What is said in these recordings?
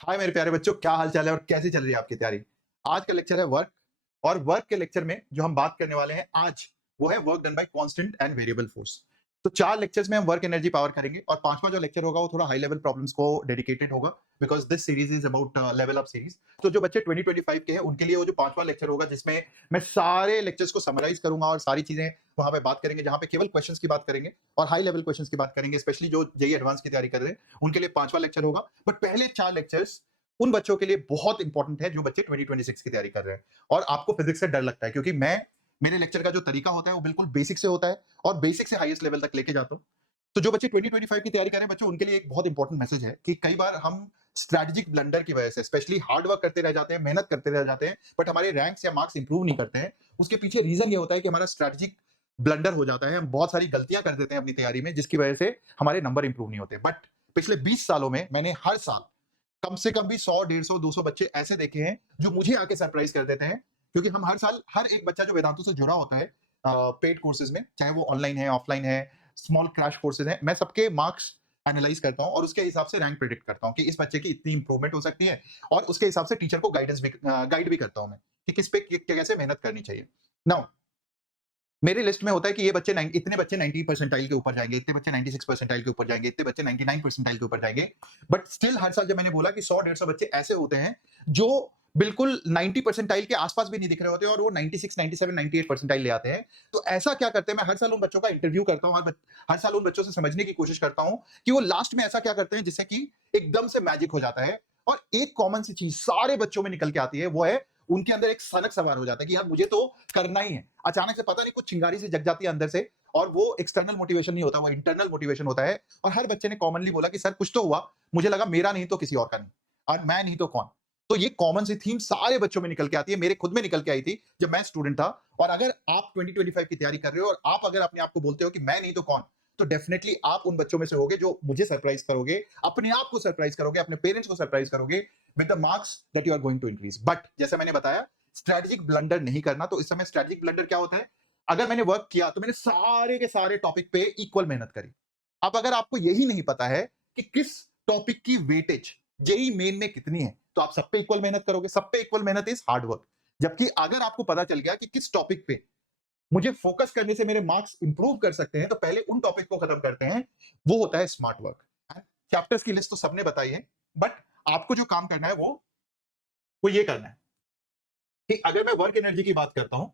हाय मेरे प्यारे बच्चों, क्या हाल चाल है और कैसी चल रही है आपकी तैयारी। आज का लेक्चर है वर्क। और वर्क के लेक्चर में जो हम बात करने वाले हैं आज, वो है work done by constant and variable force. तो चार लेक्चर्स में हम वर्क एनर्जी पावर करेंगे और पांचवा जो लेक्चर होगा वो थोड़ा हाई लेवल प्रॉब्लम्स को डेडिकेटेड होगा, because this series is about level up series. तो जो बच्चे 2025 के हैं उनके लिए वो जो पांचवा लेक्चर होगा, जिसमें मैं सारे लेक्चर्स को समराइज करूंगा और सारी चीजें वहां पे बात करेंगे, जहां पे केवल क्वेश्चंस की बात करेंगे और हाई लेवल क्वेश्चंस की बात करेंगे, स्पेशली जो जेई एडवांस की तैयारी कर रहे हैं उनके लिए पांचवा लेक्चर होगा। बट पहले चार लेक्चर्स उन बच्चों के लिए बहुत इंपॉर्टेंट है जो बच्चे 2026 की तैयारी कर रहे हैं और आपको फिजिक्स से डर लगता है, क्योंकि मैं मेरे लेक्चर का जो तरीका होता है वो बिल्कुल बेसिक से होता है और बेसिक से हाईएस्ट लेवल तक लेके जाता हूं। तो जो बच्चे 2025 की तैयारी कर रहे हैं बच्चों, उनके लिए एक बहुत इंपॉर्टेंट मैसेज है कि कई बार हम स्ट्रैटेजिक ब्लंडर की वजह से स्पेशली हार्ड वर्क करते रह जाते हैं, मेहनत करते रह जाते हैं, बट हमारे रैंक्स या मार्क्स इंप्रूव नहीं करते हैं। उसके पीछे रीजन ये होता है कि हमारा स्ट्रैटेजिक ब्लंडर हो जाता है, हम बहुत सारी गलतियां कर देते हैं अपनी तैयारी में, जिसकी वजह से हमारे नंबर इंप्रूव नहीं होते। बट पिछले 20 सालों में मैंने हर साल कम से कम भी 100, 150, 200 बच्चे ऐसे देखे हैं जो मुझे आके सरप्राइज कर देते हैं, क्योंकि हम हर साल हर एक बच्चा जो वेदांतु से जुड़ा होता है पेड कोर्सेज में, चाहे वो ऑनलाइन है, ऑफलाइन है, स्मॉल क्रैश कोर्सेज है, मैं सबके मार्क्स एनालाइज करता हूं और उसके हिसाब से रैंक प्रेडिक्ट करता हूं कि इस बच्चे की इतनी इंप्रूवमेंट हो सकती है, और उसके हिसाब से टीचर को गाइडेंस भी गाइड भी करता हूं मैं कि किस पे कैसे मेहनत करनी चाहिए। नाउ मेरी लिस्ट में होता है कि ये बच्चे इतने बच्चे 90 परसेंटाइल के ऊपर जाएंगे, इतने बच्चे 96 परसेंटाइल के ऊपर जाएंगे, इतने बच्चे 99 परसेंटाइल के ऊपर जाएंगे। बट स्टिल हर साल जब मैंने बोला कि 100, 150 बच्चे ऐसे होते हैं जो बिल्कुल 90 परसेंटाइल के आसपास भी नहीं दिख रहे होते और वो 96, 97, 98 परसेंटाइल ले आते हैं। तो ऐसा क्या करते हैं, मैं हर साल उन बच्चों का इंटरव्यू करता हूँ, हर साल उन बच्चों से समझने की कोशिश करता हूँ कि वो लास्ट में ऐसा क्या करते हैं जिससे कि एकदम से मैजिक हो जाता है। और एक कॉमन सी चीज सारे बच्चों में निकल के आती है, वो है उनके अंदर एक सनक सवार हो जाता है कि यार मुझे तो करना ही है। अचानक से पता नहीं कुछ चिंगारी से जग जाती है अंदर से, और वो एक्सटर्नल मोटिवेशन नहीं होता, वो इंटरनल मोटिवेशन होता है। और हर बच्चे ने कॉमनली बोला कि सर कुछ तो हुआ, मुझे लगा मेरा नहीं तो किसी और का नहीं, और मैं नहीं तो कौन। तो ये कॉमन सी थीम सारे बच्चों में निकल के आती है, मेरे खुद में निकल के आई थी जब मैं स्टूडेंट था। और अगर आप 2025 की तैयारी कर रहे हो और आप अगर अपने आप को बोलते हो कि मैं नहीं तो कौन, तो डेफिनेटली आप उन बच्चों में से होगे जो मुझे सरप्राइज करोगे, अपने आप को सरप्राइज करोगे, अपने पेरेंट्स को सरप्राइज करोगे with the marks that you are going to increase. But जैसे मैंने बताया, स्ट्रेटेजिक ब्लंडर नहीं करना। तो इस समय स्ट्रेटेजिक ब्लंडर क्या होता है, अगर मैंने वर्क किया तो मैंने सारे के सारे टॉपिक पे इक्वल मेहनत करी। अब अगर आपको यही नहीं पता है कि किस टॉपिक की वेटेज जेई मेन में कितनी है, तो आप सब पे इक्वल मेहनत करोगे। सब पे इक्वल मेहनत इज हार्ड वर्क। जबकि अगर आपको पता चल गया कि किस टॉपिक पे मुझे फोकस करने से मेरे मार्क्स इंप्रूव कर सकते हैं, तो पहले उन टॉपिक को खत्म करते हैं, वो होता है स्मार्ट वर्क। चैप्टर्स की लिस्ट तो सबने बताई है, बट आपको जो काम करना है वो ये करना है कि अगर मैं वर्क एनर्जी की बात करता हूं,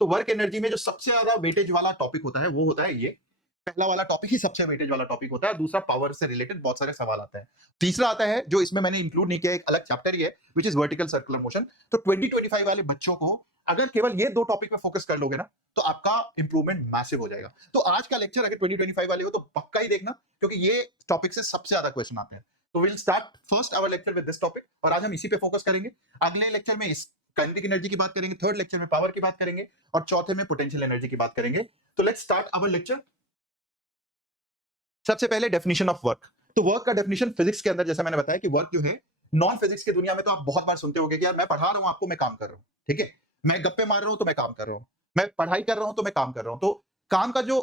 तो वर्क एनर्जी में जो सबसे ज्यादा वेटेज वाला टॉपिक होता है वो होता है ये। पहला वाला टॉपिक ही सबसे वेटेज वाला टॉपिक होता है, दूसरा पावर से रिलेटेड बहुत सारे सवाल आते हैं, तीसरा आता है जो इसमें मैंने इंक्लूड नहीं किया, एक अलग चैप्टर ही है, which is vertical circular motion. तो 2025 वाले बच्चों को अगर केवल ये दो टॉपिक पे फोकस कर लोगे ना, तो आपका इंप्रूवमेंट मैसिव हो जाएगा। तो आज का लेक्चर अगर 2025 वाले हो तो पक्का ही देखना, क्योंकि ये टॉपिक से सबसे ज्यादा क्वेश्चन आते हैं। तो will start first hour lecture with this topic, और आज हम इसी पे फोकस करेंगे। अगले लेक्चर में इस काइनेटिक एनर्जी की बात करेंगे, थर्ड लेक्चर में पावर की बात करेंगे, और चौथे में पोटेंशियल एनर्जी की बात करेंगे। तो लेट्स स्टार्ट आवर लेक्चर। सबसे पहले डेफिनेशन ऑफ वर्क। तो वर्क का डेफिनेशन फिजिक्स के अंदर, जैसा मैंने बताया कि वर्क जो है, नॉन फिजिक्स की दुनिया में तो आप बहुत बार सुनते होंगे कि यार मैं पढ़ा रहा हूं आपको, मैं काम कर रहा हूं, ठीक है, मैं गप्पे मार रहा हूं तो मैं काम कर रहा हूं, मैं पढ़ाई कर रहा हूं तो मैं काम कर रहा हूं। तो काम का जो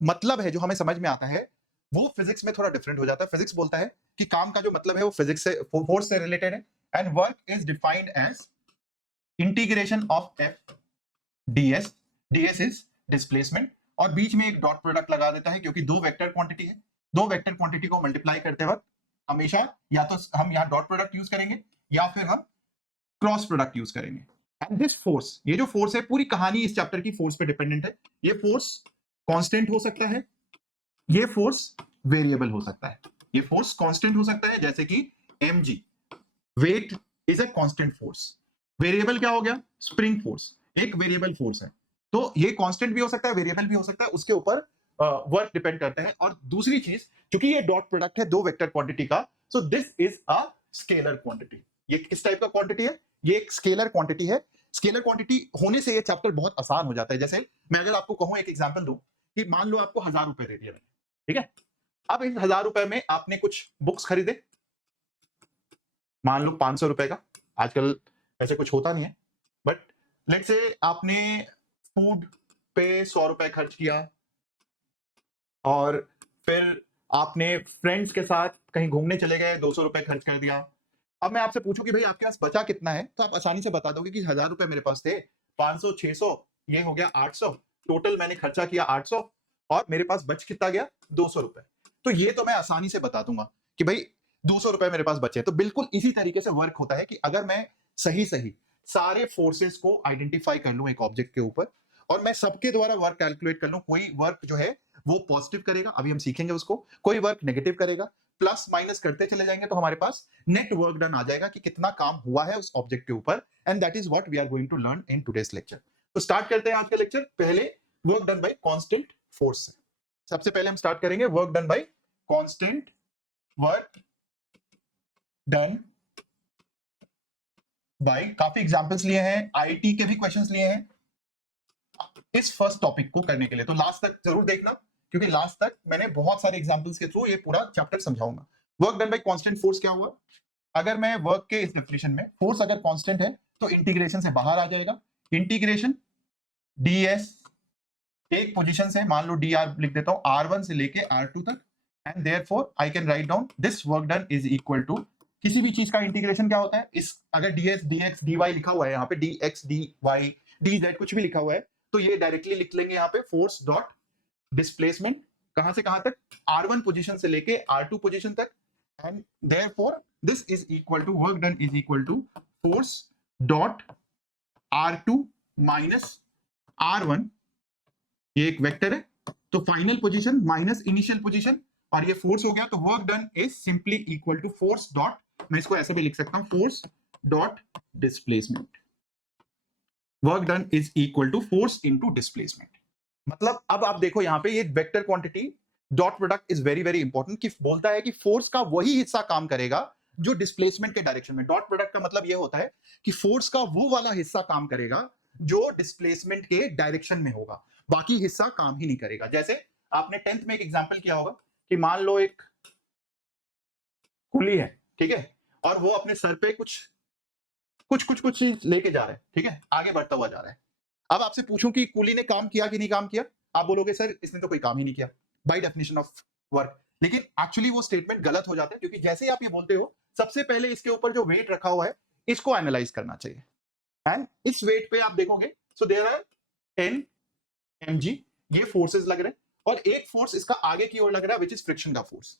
मतलब है, जो हमें समझ में आता है, वो फिजिक्स में थोड़ा डिफरेंट हो जाता है। फिजिक्स बोलता है कि काम का जो मतलब है वो फिजिक्स से, फोर्स से रिलेटेड है। And work is defined as integration of F DS. DS is displacement, और बीच में एक डॉट प्रोडक्ट लगा देता है, क्योंकि दो वेक्टर क्वांटिटी है। दो वेक्टर क्वांटिटी को मल्टीप्लाई करते वक्त हमेशा या तो हम यहां डॉट प्रोडक्ट यूज करेंगे या फिर हम क्रॉस प्रोडक्ट यूज करेंगे। एंड दिस फोर्स, ये जो फोर्स है, पूरी कहानी इस चैप्टर की फोर्स पे डिपेंडेंट है। ये फोर्स कांस्टेंट हो सकता है, ये फोर्स वेरिएबल हो सकता है। ये फोर्स कांस्टेंट हो सकता है, जैसे कि mg, weight is a constant force. Variable क्या हो गया, स्प्रिंग फोर्स, एक वेरिएबल फोर्स है। तो ये कांस्टेंट भी हो सकता है, वेरिएबल भी हो सकता है, उसके ऊपर वर्क डिपेंड करता है। और दूसरी चीज, क्योंकि ये डॉट प्रोडक्ट है दो वेक्टर क्वांटिटी का, सो this is a scalar quantity. ये किस टाइप का क्वांटिटी है, ये एक स्केलर क्वांटिटी है। स्केलर क्वांटिटी होने से ये चैप्टर बहुत आसान हो जाता है। जैसे मैं अगर आपको कहूं, एक एग्जांपल दूं कि मान लो आपको 1000 रुपए दे दिए मैंने, ठीक है। अब इन 1000 रुपए में आपने कुछ बुक्स खरीदे, मान लो 500 रुपए का, आजकल ऐसे कुछ होता नहीं है, बट लेट्स से आपने फूड पे 100 रुपए खर्च किया, और फिर आपने फ्रेंड्स के साथ कहीं घूमने चले गए, 200 रुपए खर्च कर दिया। अब मैं आपसे पूछूं कि भाई आपके पास बचा कितना है, तो आप आसानी से बता दोगे कि 1000 रुपए मेरे पास थे, 500, 600, ये हो गया 800, टोटल मैंने खर्चा किया 800 और मेरे पास बच कितना गया 200 रुपए। तो ये तो मैं आसानी से बता दूंगा कि भाई 200 रुपए मेरे पास बचे। तो बिल्कुल इसी तरीके से वर्क होता है कि अगर मैं सही सही सारे फोर्सेस को आइडेंटिफाई कर लूं एक ऑब्जेक्ट के ऊपर और मैं सबके द्वारा वर्क कैलकुलेट कर लूं, कोई वर्क जो है वो पॉजिटिव करेगा, अभी हम सीखेंगे उसको, कोई वर्क नेगेटिव करेगा, प्लस माइनस करते चले जाएंगे तो हमारे पास नेट वर्क डन आ जाएगा कि कितना काम हुआ है उस ऑब्जेक्ट के ऊपर। And that is what we are going to learn in today's lecture. तो स्टार्ट करते हैं आज का लेक्चर। पहले work done by constant force से। सबसे पहले हम स्टार्ट करेंगे work done by constant work done by. काफी एग्जांपल्स लिए हैं, आईटी के भी क्वेश्चंस लिए हैं इस फर्स्ट टॉपिक को करने के लिए, तो लास्ट तक जरूर देखना क्योंकि लास्ट तक मैंने बहुत सारे एग्जांपल्स के थ्रू ये पूरा चैप्टर समझाऊंगा। Work done by constant force क्या हुआ? अगर मैं वर्क के इस डेफिनेशन में फोर्स अगर कांस्टेंट है तो इंटीग्रेशन से बाहर आ जाएगा। इंटीग्रेशन ds एक पोजीशन से, मान लो dr लिख देता हूं, r1 से लेके r2 तक, and therefore I can write down this work done is equal to, किसी भी चीज का इंटीग्रेशन क्या होता है, इस अगर ds dx dy लिखा हुआ है यहाँ पे, dx dy dz कुछ भी लिखा हुआ है तो ये डायरेक्टली लिख लेंगे यहाँ पे फोर्स डॉट डिस्प्लेसमेंट, कहां से कहां तक, r1 पोजीशन से लेके r2 पोजीशन तक, and therefore this is equal to work done is equal to force dot r2 minus r1, ये एक वेक्टर है तो final position minus initial position, और ये फोर्स हो गया। तो work done is simply equal to force dot, मैं इसको ऐसे भी लिख सकता हूं, force dot displacement. Work done is equal to force into displacement. मतलब अब आप देखो यहां पे ये vector quantity dot product is very very important, कि बोलता है कि फोर्स का वही हिस्सा काम करेगा जो डिस्प्लेसमेंट के डायरेक्शन में। डॉट प्रोडक्ट का मतलब ये होता है कि फोर्स का वो वाला हिस्सा काम करेगा जो डिस्प्लेसमेंट के डायरेक्शन में होगा, बाकी हिस्सा काम ही नहीं करेगा। जैसे आपने 10th में एक एग्जांपल किया होगा कि मान लो एक कुली है, ठीक है, और वो अपने सर पे कुछ चीज लेके जा रहा है, ठीक है, आगे बढ़ता हुआ जा रहा है। अब आपसे पूछूं कि कुली ने काम किया कि नहीं काम किया, आप बोलोगे सर इसने तो कोई काम ही नहीं किया बाय डेफिनेशन ऑफ वर्क। लेकिन एक्चुअली वो स्टेटमेंट गलत हो जाता है, क्योंकि जैसे ही आप ये बोलते हो सबसे पहले इसके ऊपर जो वेट रखा हुआ है इसको एनालाइज करना चाहिए। एंड इस वेट पे आप देखोगे, so there are n mg, ये फोर्सेस लग रहे हैं, और एक फोर्स इसका आगे की ओर लग रहा है विच इज फ्रिक्शन का फोर्स।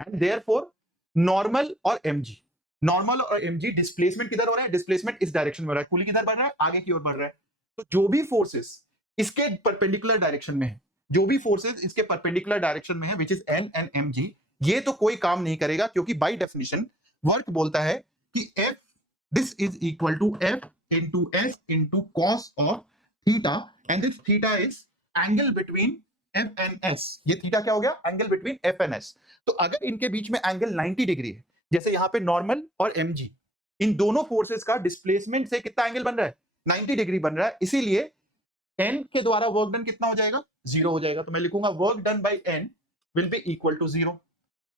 एंड देयरफॉर नॉर्मल और mg, नॉर्मल और mg, डिस्प्लेसमेंट किधर हो रहा है, डिस्प्लेसमेंट इस डायरेक्शन में हो रहा है, कुली किधर बढ़ रहा है, आगे की ओर बढ़ रहा है। तो जो भी फोर्सेस इसके परपेंडिकुलर डायरेक्शन में है, जो भी फोर्सेस इसके परपेंडिकुलर डायरेक्शन में है which is n and mg, ये तो कोई काम नहीं करेगा, क्योंकि बाय डेफिनेशन वर्क बोलता है कि f this is equal to f into s into cos of theta, and this theta is angle between f and s। ये थीटा क्या हो गया, angle between f and s। तो अगर इनके बीच में एंगल 90 डिग्री है, जैसे यहाँ पे नॉर्मल और mg, इन दोनों फोर्सेस का डिस्प्लेसमेंट से कितना एंगल बन रहा है, 90 डिग्री बन रहा है, इसीलिए n के द्वारा वर्क डन कितना हो जाएगा, 0 हो जाएगा। तो मैं लिखूंगा work done by n will be equal to 0।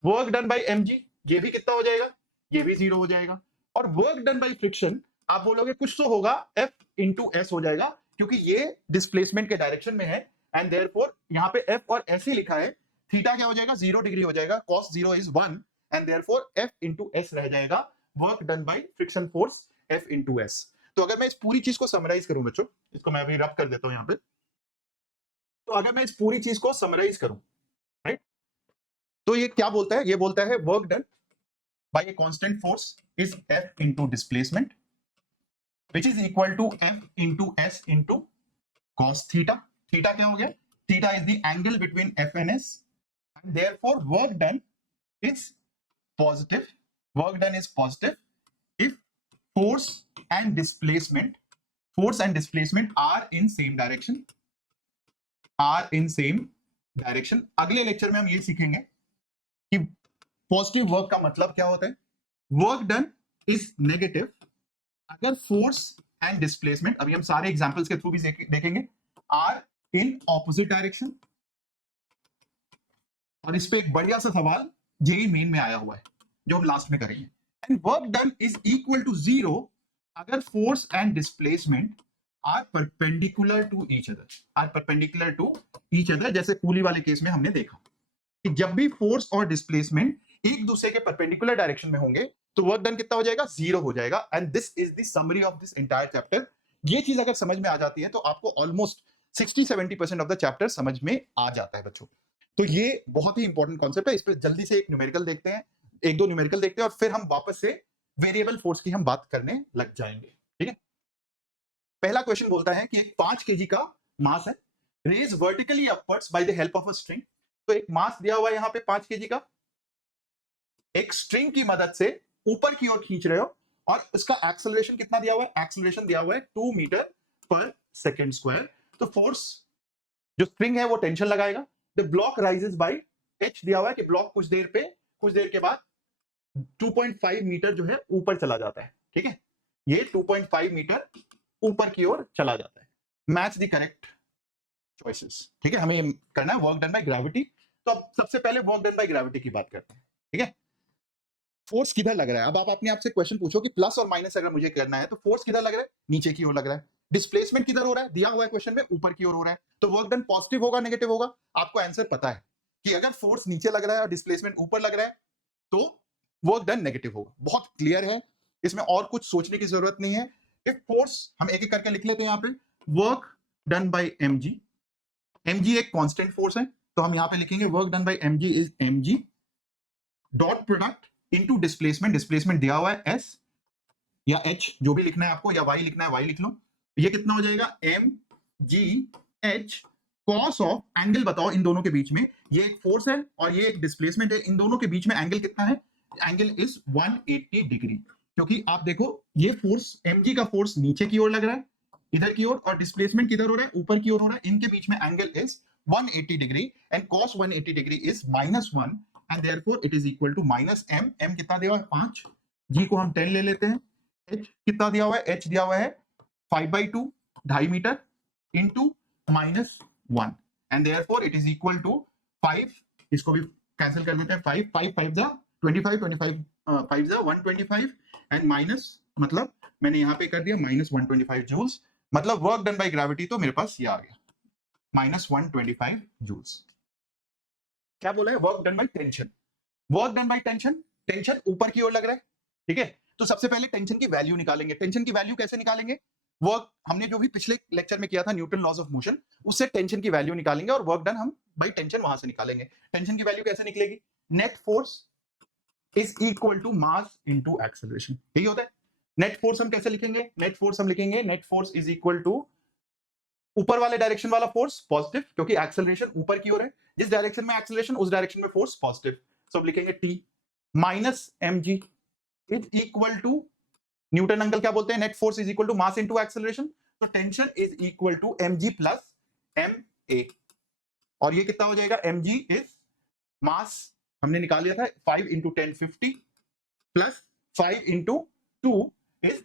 Work done by mg, ये भी कितना हो जाएगा, ये भी 0 हो जाएगा। और वर्क डन बाय फ्रिक्शन, आप बोलोगे कुछ तो होगा, F इंटू एस हो जाएगा, क्योंकि ये डिस्प्लेसमेंट के डायरेक्शन में है, एंड देयरफॉर यहाँ पे F और S ही लिखा है। थीटा क्या हो जाएगा, 0 डिग्री हो जाएगा, cos 0 is 1, and therefore F into S रह जाएगा, work done by friction force F into S. तो अगर मैं इस पूरी चीज को समराइज करूं बच्चों, इसको मैं अभी रब कर देता हूं यहाँ पे, तो अगर मैं इस पूरी चीज को समराइज करूं, राइट, तो ये क्या बोलता है, ये बोलता है work done bye a constant force is F into displacement which is equal to f into s into cos theta। theta क्या हो गया, theta is the angle between f and s, and therefore work done is positive। work done is positive if force and displacement are in same direction, अगले lecture में हम ये सीखेंगे कि positive work का मतलब क्या होता है। वर्क डन इज नेगेटिव अगर फोर्स एंड डिस्प्लेसमेंट, अभी हम सारे एग्जांपल्स के थ्रू भी देखेंगे, आर इन ऑपोजिट डायरेक्शन। और इस पे एक बढ़िया सा सवाल जेई मेन में आया हुआ है जो हम लास्ट में करेंगे। And work done is equal to 0 अगर force and displacement are perpendicular to each other, जैसे कूली वाले केस में हमने देखा कि जब भी फोर्स और डिस्प्लेसमेंट एक दूसरे के परपेंडिकुलर डायरेक्शन में होंगे तो वर्क डन कितना हो जाएगा, 0 हो जाएगा। And this is the summary of this entire chapter. ये चीज अगर समझ में आ जाती है तो आपको ऑलमोस्ट 60-70% ऑफ द चैप्टर समझ में आ जाता है बच्चों। तो ये बहुत ही इंपॉर्टेंट कॉन्सेप्ट है। इस पर जल्दी से एक न्यूमेरिकल देखते हैं, एक दो न्यूमेरिकल देखते हैं, और फिर हम वापस से वेरिएबल फोर्स की हम बात करने लग जाएंगे। ठीक है, पहला क्वेश्चन बोलता है कि एक 5 kg का मास है, raise vertically upwards by the help of a string. तो एक मास दिया हुआ है यहाँ पे 5 kg का, एक स्ट्रिंग की मदद से ऊपर की ओर खींच रहे हो, और इसका एक्सेलरेशन कितना दिया हुआ है, एक्सेलरेशन दिया हुआ है 2 मीटर पर सेकेंड स्क्वायर। तो फोर्स जो स्प्रिंग है वो टेंशन लगाएगा। The block rises by H दिया हुआ है कि ब्लॉक कुछ देर के बाद 2.5 मीटर जो है ऊपर चला जाता है। ठीक है, ये 2.5 मीटर ऊपर की ओर चला जाता है। Match the correct choices. ठीक है, हमें करना है वर्क डन बाय ग्रेविटी। तो अब सबसे पहले वर्क डन बाय ग्रेविटी की बात करते हैं। ठीक है, फोर्स किधर लग रहा है। अब आप अपने आप से क्वेश्चन पूछो कि प्लस और माइनस अगर मुझे करना है तो फोर्स किधर लग रहा है, नीचे की ओर लग रहा है। डिस्प्लेसमेंट किधर हो रहा है, दिया हुआ है क्वेश्चन में, ऊपर की ओर हो रहा है। तो वर्क डन पॉजिटिव होगा नेगेटिव होगा, आपको आंसर पता है कि अगर फोर्स नीचे लग रहा है और डिस्प्लेसमेंट ऊपर लग रहा है तो वर्क डन नेगेटिव होगा। बहुत क्लियर है, इसमें और कुछ सोचने की जरूरत नहीं है। इफ फोर्स, हम एक एक करके लिख लेते हैं यहाँ पे, work done by mg। mg एक कांस्टेंट फोर्स है, तो हम यहाँ पे लिखेंगे work done by mg is mg dot product into displacement. Displacement दिया हुआ है s या h, जो भी लिखना है आपको, या y लिखना है y लिख लो। ये कितना हो जाएगा, mgh कॉस ऑफ, एंगल बताओ इन दोनों के बीच में, ये एक फोर्स है और ये एक डिस्प्लेसमेंट है, इन दोनों के बीच में एंगल कितना है, एंगल इज 180 डिग्री। क्योंकि आप देखो ये फोर्स mg का फोर्स नीचे की ओर लग रहा है इधर की ओर, और डिस्प्लेसमेंट किधर हो रहा है, ऊपर की ओर हो रहा है। इनके बीच में angle is 180 degree, and cos 180 degree is -1, and therefore it is equal to -m। m कितना दिया हुआ है, 5, g को हम 10 ले लेते हैं। h कितना दिया हुआ है, h दिया हुआ है 5/2, 2.5 metre into -1, and therefore it is equal to 5, इसको भी कैंसिल कर देते हैं, 5 5 5 जा 25, 25 5 जा 125, एंड माइनस, मतलब मैंने यहां पे कर दिया -125 जूल्स। मतलब वर्क डन बाय ग्रेविटी तो मेरे पास ये आ गया -125 जूल्स। क्या बोला है, work done by tension. Work done by tension, tension ऊपर की ओर लग रहा है। ठीक है, तो सबसे पहले टेंशन की वैल्यू निकालेंगे। टेंशन की वैल्यू कैसे निकालेंगे, वर्क हमने जो भी पिछले लेक्चर में किया था न्यूटन लॉज ऑफ मोशन, उससे टेंशन की वैल्यू निकालेंगे, और वर्क डन हम बाय टेंशन वहां से निकालेंगे। टेंशन की वैल्यू कैसे निकलेगी, net force is equal to mass into acceleration. यही होता है। नेट फोर्स हम कैसे लिखेंगे, नेट फोर्स हम लिखेंगे, net force is equal to ऊपर वाले डायरेक्शन वाला फोर्स पॉजिटिव, क्योंकि एक्सेलरेशन ऊपर की ओर है, जिस डायरेक्शन में एक्सेलरेशन उस डायरेक्शन में फोर्स पॉजिटिव। सो अब लिखेंगे T minus mg is equal to, Newton uncle क्या बोलते हैं, net force is equal to mass into acceleration. तो tension is equal to mg plus ma, और ये कितना हो जाएगा, mg इज मास हमने निकाल लिया था 5 into 10 50 plus 5 into 2 is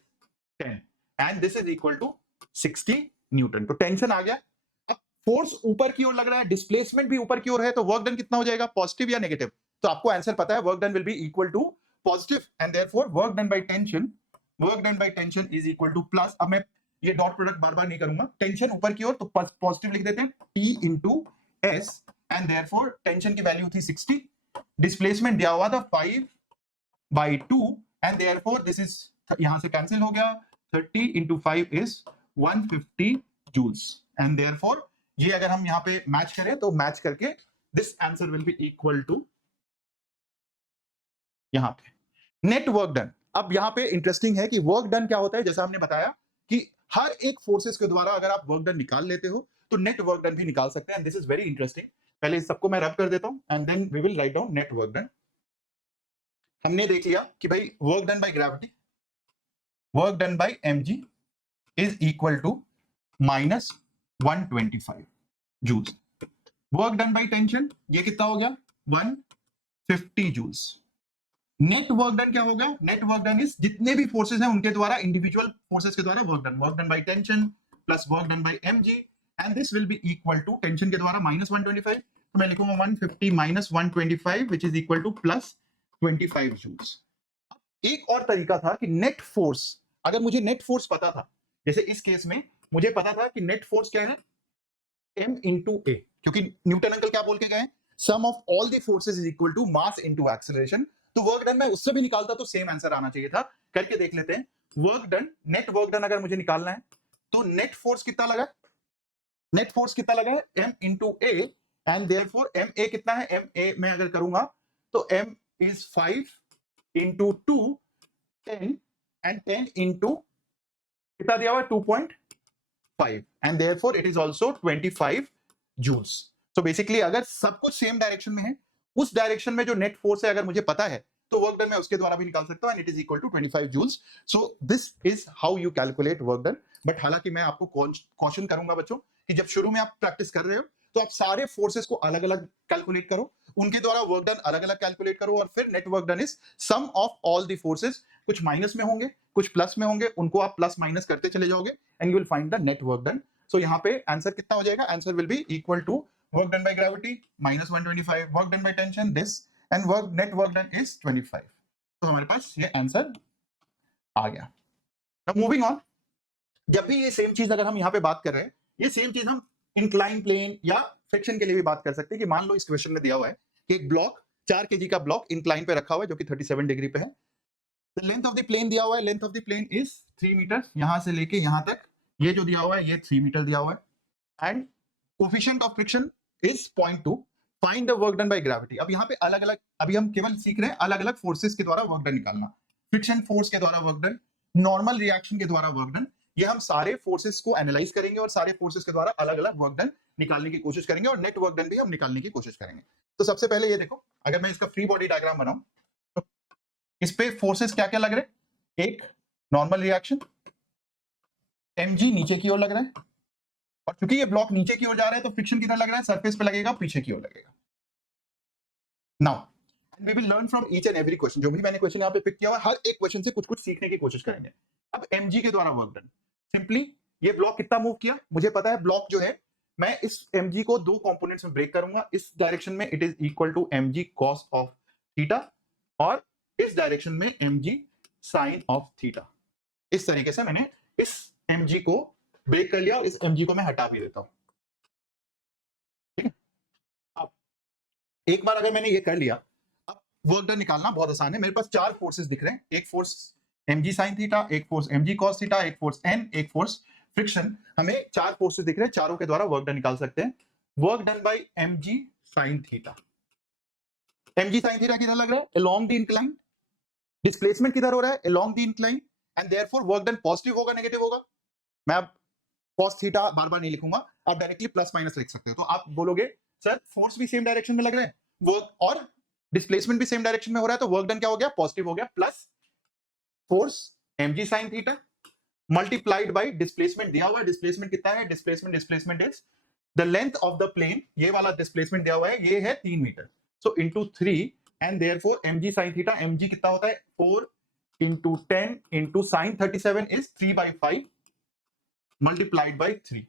10, and this is equal to 60 newton. तो टेंशन आ गया। अब फोर्स ऊपर की ओर लग रहा है, डिस्प्लेसमेंट भी ऊपर की ओर है, तो वर्क डन कितना हो जाएगा, पॉजिटिव या नेगेटिव। तो आपको आंसर पता है, work done will be equal to positive, and therefore work done by tension is equal to plus, अब मैं ये डॉट प्रोडक्ट बार बार नहीं करूंगा, टेंशन ऊपर की ओर तो पॉजिटिव लिख देते हैं, T into S, and therefore tension की वैल्यू थी 60, डिस्प्लेसमेंट दिया हुआ था 5/2, एंड देयरफॉर दिस इज, यहां से कैंसिल हो गया, 30 into 5 is 150 joules, and therefore ये अगर हम यहां पे मैच करें तो मैच करके this answer will be equal to यहां पे नेट वर्क डन। अब यहां पे इंटरेस्टिंग है कि वर्क डन क्या होता है, जैसा हमने बताया कि हर एक फोर्सेस के द्वारा अगर आप वर्क डन निकाल लेते हो तो नेट वर्क डन भी निकाल सकते हैं, and this is very interesting. पहले इस सबको मैं रब कर देता हूं, and then we will write down net work done. हमने देख लिया कि भाई work done by gravity, work done by mg is equal to -125 joules. Work done by tension, ये कितना हो गया, 150 जूल्स। नेट वर्क डन क्या होगा, नेट वर्क डन इज जितने भी फोर्सेस हैं उनके द्वारा, इंडिविजुअल फोर्सेस के द्वारा work done by tension plus work done by mg, and this will be equal to tension के द्वारा -125, तो मैं लिखूंगा 150 -125 which is equal to +25 joules. एक और तरीका था कि नेट फोर्स, अगर मुझे नेट फोर्स पता था, जैसे इस केस में मुझे पता था कि नेट फोर्स क्या है, m इंटू ए, क्योंकि न्यूटन अंकल क्या बोल के गए, sum of all the forces is equal to mass into acceleration. तो वर्क डन मैं उससे भी निकालता तो सेम आंसर आना चाहिए था। करके देख लेते हैं। Work done, net work done अगर मुझे निकालना है तो नेट फोर्स कितना लगा, नेट फोर्स कितना लगा है, m into A, and therefore M A कितना है, एम ए मैं अगर करूंगा तो m is 5 into 2 10 and 10 into कितना दिया हुआ है 2.5 and therefore it is also 25 joules. तो बेसिकली अगर सब कुछ सेम डायरेक्शन में है, उस डायरेक्शन में जो नेट फोर्स है अगर मुझे पता है तो वर्क डन मैं उसके द्वारा भी निकाल सकता हूं, and it is equal to 25 joules. So this is how you calculate work done. But हालांकि मैं आपको कॉशन करूंगा बच्चों कि जब शुरू में आप प्रैक्टिस कर रहे हो तो आप सारे फोर्सेस को अलग अलग कैलकुलेट करो, उनके द्वारा वर्क डन अलग अलग कैलकुलेट करो, और फिर net work done is sum of all the forces. कुछ माइनस में होंगे, कुछ प्लस में होंगे, उनको आप प्लस माइनस करते चले जाओगे and you will find the net work done. So यहाँ पे आंसर कितना हो जाएगा, answer will be equal to work done by gravity minus 125, work done by tension this, and work net work done is 25। तो हमारे पास ये answer आ गया। Now moving on, जब भी ये सेम चीज अगर हम यहाँ पे बात कर रहे हैं, ये सेम चीज हम इंक्लाइन प्लेन या फ्रिक्शन के लिए भी बात कर सकते हैं कि मान लो इस क्वेश्चन में दिया हुआ है कि एक ब्लॉक 4 kg का ब्लॉक इंक्लाइन पे रखा हुआ है जो कि 37 डिग्री पे है। The length of the plane दिया हुआ है, length of the plane is 3 metre, यहां से लेके यहां तक ये जो दिया हुआ है ये 3 मीटर दिया हुआ है, and coefficient of friction is 0.2, find the work done by gravity. अब यहाँ पे अलग अलग, अभी हम केवल सीख रहे हैं अलग अलग फोर्सेस के द्वारा वर्क डन निकालना। फ्रिक्शन फोर्स के द्वारा वर्क डन, नॉर्मल रिएक्शन के द्वारा वर्क डन, ये हम सारे फोर्सेस को एनालाइज करेंगे और सारे फोर्सेस के द्वारा अलग अलग वर्क डन निकालने की कोशिश करेंगे, और नेट वर्क डन भी हम निकालने की कोशिश करेंगे। तो सबसे पहले ये देखो, अगर मैं इसका फ्री बॉडी डायग्राम बनाऊं तो इस पे फोर्सेस क्या क्या लग रहे हैं, एक नॉर्मल रिएक्शन, mg नीचे की ओर लग रहा है, और चूंकि ये ब्लॉक नीचे की ओर जा रहा है तो फ्रिक्शन किधर लग रहा है, सरफेस पे लगेगा, पीछे की ओर लगेगा। Now we will learn from each and every question, जो भी मैंने क्वेश्चन यहाँ पे पिक किया हुआ है हर एक क्वेश्चन से कुछ कुछ सीखने की कोशिश करेंगे। अब mg के द्वारा वर्क डन, सिंपली ये ब्लॉक कितना मूव किया मुझे पता है, ब्लॉक जो है मैं इस mg को दो कंपोनेंट्स में ब्रेक करूंगा, इस डायरेक्शन में it is equal to mg cos of theta, और इस डायरेक्शन में mg साइन ऑफ थीटा। इस तरीके से मैंने इस mg को ब्रेक कर लिया और इस mg को मैं हटा भी देता हूं। ठीक है, अब एक बार अगर मैंने ये कर लिया, अब वर्क डन निकालना बहुत आसान है। मेरे पास 4 फोर्सेस दिख रहे हैं, एक फोर्स mg sin थीटा, एक फोर्स mg cos थीटा, एक फोर्स n, एक फोर्स फ्रिक्शन। हमें 4 फोर्सेस दिख रहे हैं, चारों के द्वारा वर्क डन निकाल सकते हैं। Work done by mg sin theta, mg sin theta किधर लग रहा है, अलोंग द इंक्लाइन, डिस्प्लेसमेंट किधर हो रहा है, along the incline, and therefore work done positive होगा नेगेटिव होगा। मैं अब cos थीटा बार बार नहीं लिखूंगा, आप डायरेक्टली प्लस माइनस लिख सकते हो। तो आप बोलोगे सर फोर्स भी सेम डायरेक्शन में लग रहा है, वर्क और डिस्प्लेसमेंट भी सेम डायरेक्शन में हो रहा है, तो वर्क डन क्या हो गया, पॉजिटिव हो गया, plus force mg sin theta multiplied by displacement दिया हुआ है, डिस्प्लेसमेंट कितना है, displacement is the length of the plane, ये वाला डिस्प्लेसमेंट दिया हुआ है ये है 3 metre, so into 3, and therefore mg sin theta, mg कितना होता है 4 into 10 into sine 37 is 3/5 multiplied by 3,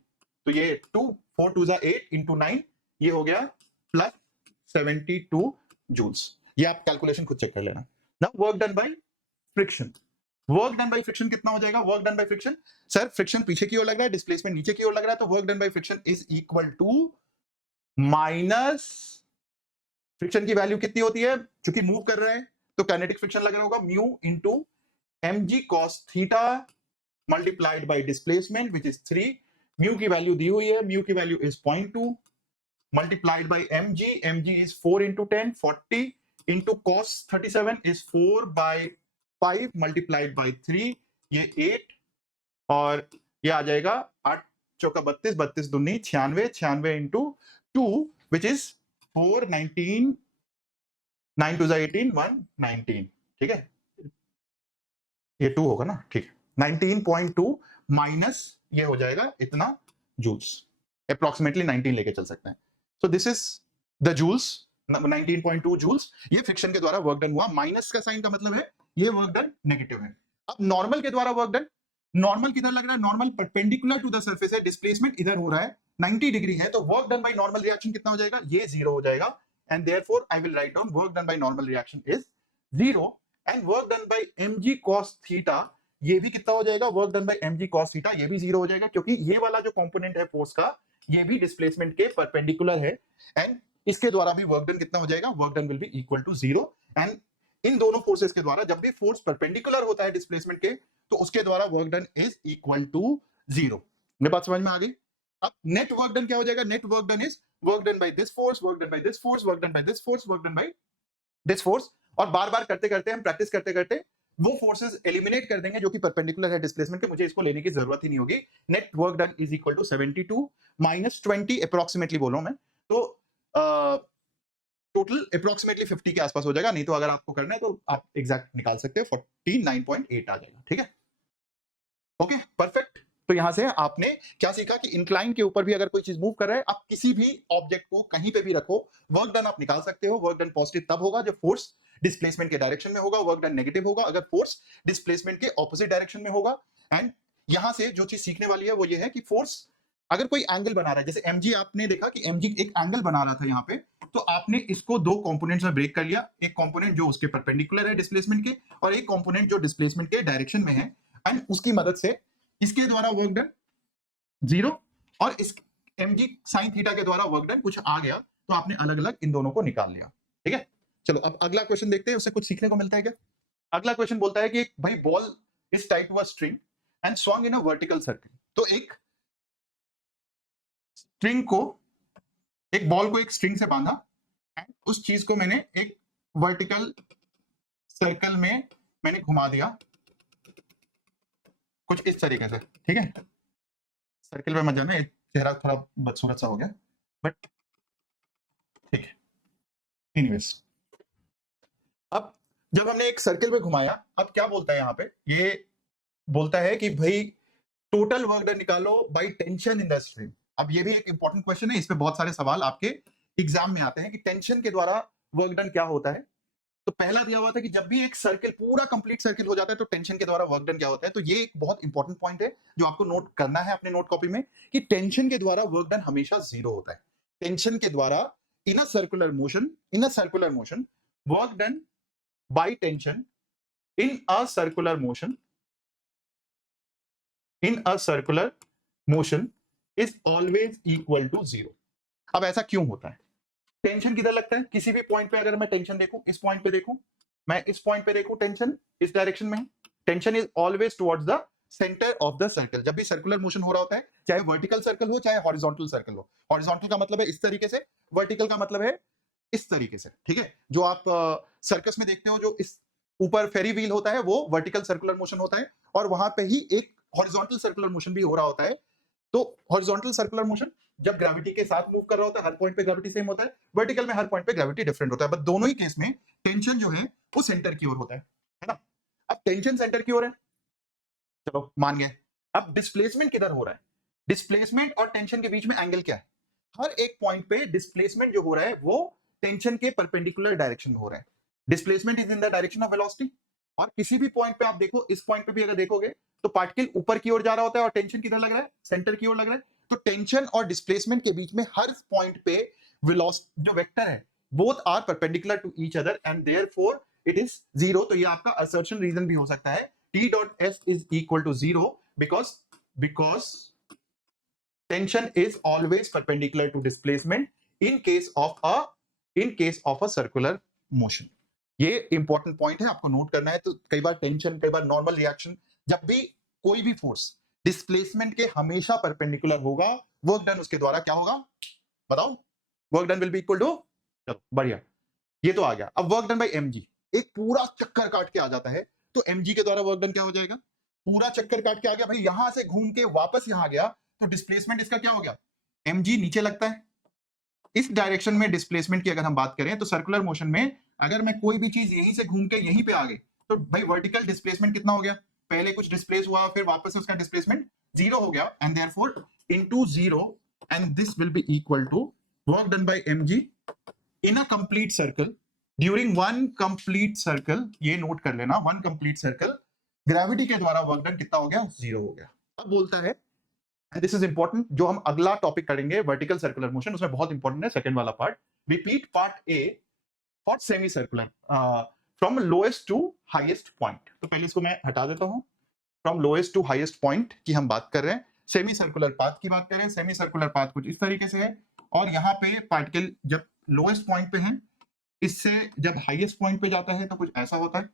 तो ये 2 4 2 8 इंटू 9, ये हो गया प्लस 72 जूल्स। ये आप कैलकुलेशन खुद चेक कर लेना। Now work done by friction, work done by friction कितना हो जाएगा, work done by friction, sir friction पीछे की ओर लग रहा है, डिस्प्लेसमेंट नीचे की ओर लग रहा है, तो work done by friction is equal to minus friction की वैल्यू कितनी होती है, क्योंकि मूव कर रहा है तो काइनेटिक फ्रिक्शन लग रहा होगा, mu into mg cos theta multiplied by displacement which is 3, mu की वैल्यू दी हुई है, म्यू की value is 0.2 multiplied by mg, mg is 4 into 10 40 into cos 37 is 4/5 multiplied by 3, ये 8, और ये आ जाएगा 8 चौका 32, 32 दूनी 96, 96 इंटू 2 विच इज 419, 9 2 18 119, ठीक है, ये 2 होगा ना, ठीक है, 19.2 माइनस ये हो जाएगा इतना जूल्स, अप्रोक्सीमेटली 19 लेके चल सकते हैं। So this is the joules, 19.2 joules, ये फ्रिक्शन के द्वारा वर्क डन हुआ। माइनस का साइन का मतलब है ये वर्क डन नेगेटिव है। अब नॉर्मल के द्वारा वर्क डन, नॉर्मल किधर लग रहा है, normal perpendicular to the surface है, डिस्प्लेसमेंट इधर हो रहा है 90 डिग्री है, तो work done by normal reaction कितना हो जाएगा, ये 0 हो जाएगा, and therefore I will write down work done by normal reaction is 0, and work done by mg cos theta, ये भी कितना हो जाएगा, work done by mg cos theta, ये भी 0 हो जाएगा, क्योंकि ये वाला जो कंपोनेंट है फोर्स का ये भी डिस्प्लेसमेंट के परपेंडिकुलर है, एंड इसके द्वारा भी वर्क डन कितना हो जाएगा, work done will be equal to 0, and इन दोनों फोर्सेस के द्वारा जब भी फोर्स परपेंडिकुलर होता है डिस्प्लेसमेंट के तो उसके द्वारा work done is equal to 0। मेरी बात समझ में आ गई? अब नेट वर्क डन क्या हो जाएगा? Net work done is work done by this force, work done by this force, work done by this force, work done by this force. और बार बार करते करते हम प्रैक्टिस करते करते वो फोर्सेस एलिमिनेट कर देंगे जो कि परपेंडिकुलर है डिस्प्लेसमेंट के, मुझे इसको लेने की जरूरत ही नहीं होगी। Net work done is equal to 72 minus 20 approximately बोलो मैं, तो टोटल अप्रोक्सीमेटली 50 के आसपास हो जाएगा। नहीं तो अगर आपको करना है तो आप एग्जैक्ट निकाल सकते हैं, 49.8 आ जाएगा। ठीक है, ओके परफेक्ट। तो यहां से आपने क्या सीखा कि इंक्लाइन के ऊपर भी अगर कोई चीज मूव कर रहा है, आप किसी भी ऑब्जेक्ट को कहीं पे भी रखो, वर्क डन आप निकाल सकते हो। वर्क डन पॉजिटिव तब होगा जब फोर्स डिस्प्लेसमेंट के डायरेक्शन में होगा, वर्क डन नेगेटिव होगा अगर फोर्स डिस्प्लेसमेंट के ऑपोजिट डायरेक्शन में होगा। एंड यहां से जो चीज सीखने वाली है वो ये है कि फोर्स अगर कोई एंगल बना रहा है, जैसे mg आपने देखा कि mg एक एंगल बना रहा था यहाँ पे, तो आपने इसको दो कंपोनेंट्स में ब्रेक कर लिया, एक कंपोनेंट जो उसके परपेंडिकुलर है डिस्प्लेसमेंट के और एक कंपोनेंट जो डिस्प्लेसमेंट के डायरेक्शन में है। एंड उसकी मदद से इसके द्वारा वर्क डन 0 और इस mg sin थीटा के द्वारा वर्क डन कुछ आ गया, तो आपने अलग अलग इन दोनों को निकाल लिया। ठीक है, चलो अब अगला क्वेश्चन देखते हैं, उससे कुछ सीखने को मिलता है क्या। अगला क्वेश्चन बोलता है कि भाई ball is tied to a string and swung in a vertical circle. तो एक स्ट्रिंग को, एक बॉल को एक स्ट्रिंग से बांधा एंड उस चीज को मैंने एक वर्टिकल सर्कल में मैंने घुमा दिया कुछ इस तरीके से। ठीक है, सर्कल में मत जाना, चेहरा थोड़ा बदसूरत सा हो गया बट ठीक है। एनीवेज, अब जब हमने एक सर्कल में घुमाया, अब क्या बोलता है यहाँ पे, ये बोलता है कि भाई टोटल वर्क डन निकालो bye tension in the string. अब ये भी एक इंपॉर्टेंट क्वेश्चन है, इस पे बहुत सारे सवाल आपके एग्जाम में आते हैं कि टेंशन के द्वारा वर्क डन क्या होता है। तो पहला दिया हुआ था कि जब भी एक सर्कल पूरा कंप्लीट सर्कल हो जाता है तो टेंशन के द्वारा वर्क डन क्या होता है। तो ये एक बहुत इंपॉर्टेंट पॉइंट है जो आपको नोट करना है अपने नोट कॉपी में, कि टेंशन के द्वारा वर्क डन हमेशा 0 होता है। टेंशन के द्वारा in a circular motion work done by tension in a circular motion is always equal to 0। अब ऐसा क्यों होता है? टेंशन किधर लगता है? किसी भी पॉइंट पे अगर मैं टेंशन देखूं, इस पॉइंट पे देखूं, मैं इस पॉइंट पे देखूं, टेंशन इस डायरेक्शन में है। Tension is always towards the centre of the circle. जब भी सर्कुलर मोशन हो रहा होता है, चाहे वर्टिकल सर्कल हो चाहे हॉरिजॉन्टल सर्कल हो। हॉरिजॉन्टल का मतलब है इस तरीके से, वर्टिकल का मतलब है इस तरीके से। ठीक है, जो आप सर्कस में देखते हो, जो इस ऊपर फेरी व्हील होता है वो वर्टिकल सर्कुलर मोशन होता है, और वहां पे ही एक हॉरिजॉन्टल सर्कुलर मोशन भी हो रहा होता है। तो हॉरिजॉन्टल सर्कुलर मोशन जब ग्रेविटी के साथ मूव कर रहा होता है, हर पॉइंट पे ग्रेविटी सेम होता है। वर्टिकल में हर पॉइंट पे ग्रेविटी डिफरेंट होता है, बट दोनों ही केस में टेंशन जो है वो सेंटर की ओर होता है ना। अब टेंशन सेंटर की ओर है, चलो मान गए। अब डिस्प्लेसमेंट किधर हो रहा है? डिस्प्लेसमेंट और टेंशन के बीच में एंगल क्या है? हर एक पॉइंट पे डिस्प्लेसमेंट जो हो रहा है वो टेंशन के परपेंडिकुलर डायरेक्शन में हो रहा है। Displacement is in the direction of velocity. और किसी भी पॉइंट पे आप देखो, इस पॉइंट पे भी अगर देखोगे तो पार्टिकल ऊपर की ओर जा रहा होता है और टेंशन किधर लग रहा है? सेंटर की ओर लग रहा है। तो टेंशन और डिस्प्लेसमेंट के बीच में हर पॉइंट पे वेलोसिटी जो वेक्टर है, both are perpendicular to each other and therefore it is 0। तो ये आपका असर्शन रीजन भी हो सकता है, T dot S is equal to 0 because tension is always perpendicular to displacement in case of a circular motion। ये important point है, आपको नोट करना है। तो कई बार टेंशन, कई बार नॉर्मल रिएक्शन, जब भी कोई भी फोर्स डिस्प्लेसमेंट के हमेशा परपेंडिकुलर होगा, वर्क डन उसके द्वारा क्या होगा बताओ? Work done will be equal to, चलो बढ़िया, ये तो आ गया। अब वर्क डन बाय mg, एक पूरा चक्कर काट के आ जाता है, तो mg के द्वारा वर्क डन क्या हो जाएगा? पूरा चक्कर काट के आ गया भाई, यहां से घूम के वापस यहां गया, तो डिस्प्लेसमेंट इसका क्या हो गया? mg नीचे लगता है। इस डायरेक्शन में डिस्प्लेसमेंट की अगर हम बात करें तो सर्कुलर मोशन में अगर मैं कोई भी चीज यहीं से घूम के यहीं पे आ गई, तो भाई वर्टिकल डिस्प्लेसमेंट कितना हो गया? पहले कुछ डिस्प्लेस हुआ, फिर वापस से उसका डिस्प्लेसमेंट 0 हो गया, and therefore into 0 and this will be equal to work done by mg in a complete circle during one complete circle. ये नोट कर लेना, वन कंप्लीट सर्कल ग्रेविटी के द्वारा वर्क डन कितना हो गया? 0 हो गया। अब बोलता है, दिस इज इंपॉर्टेंट, जो हम अगला टॉपिक करेंगे वर्टिकल सर्कुलर मोशन, उसमें बहुत इंपॉर्टेंट है सेकंड वाला part. Repeat part A for semicircular from lowest to highest point. तो पहले इसको मैं हटा देता हूं। From lowest to highest point की हम बात कर रहे हैं, सेमी सर्कुलर पाथ की बात कर रहे हैं। सेमी सर्कुलर पाथ कुछ इस तरीके से है, और यहाँ पे पार्टिकल जब लोएस्ट पॉइंट पे है इससे जब हाईएस्ट पॉइंट पे जाता है तो कुछ ऐसा होता है।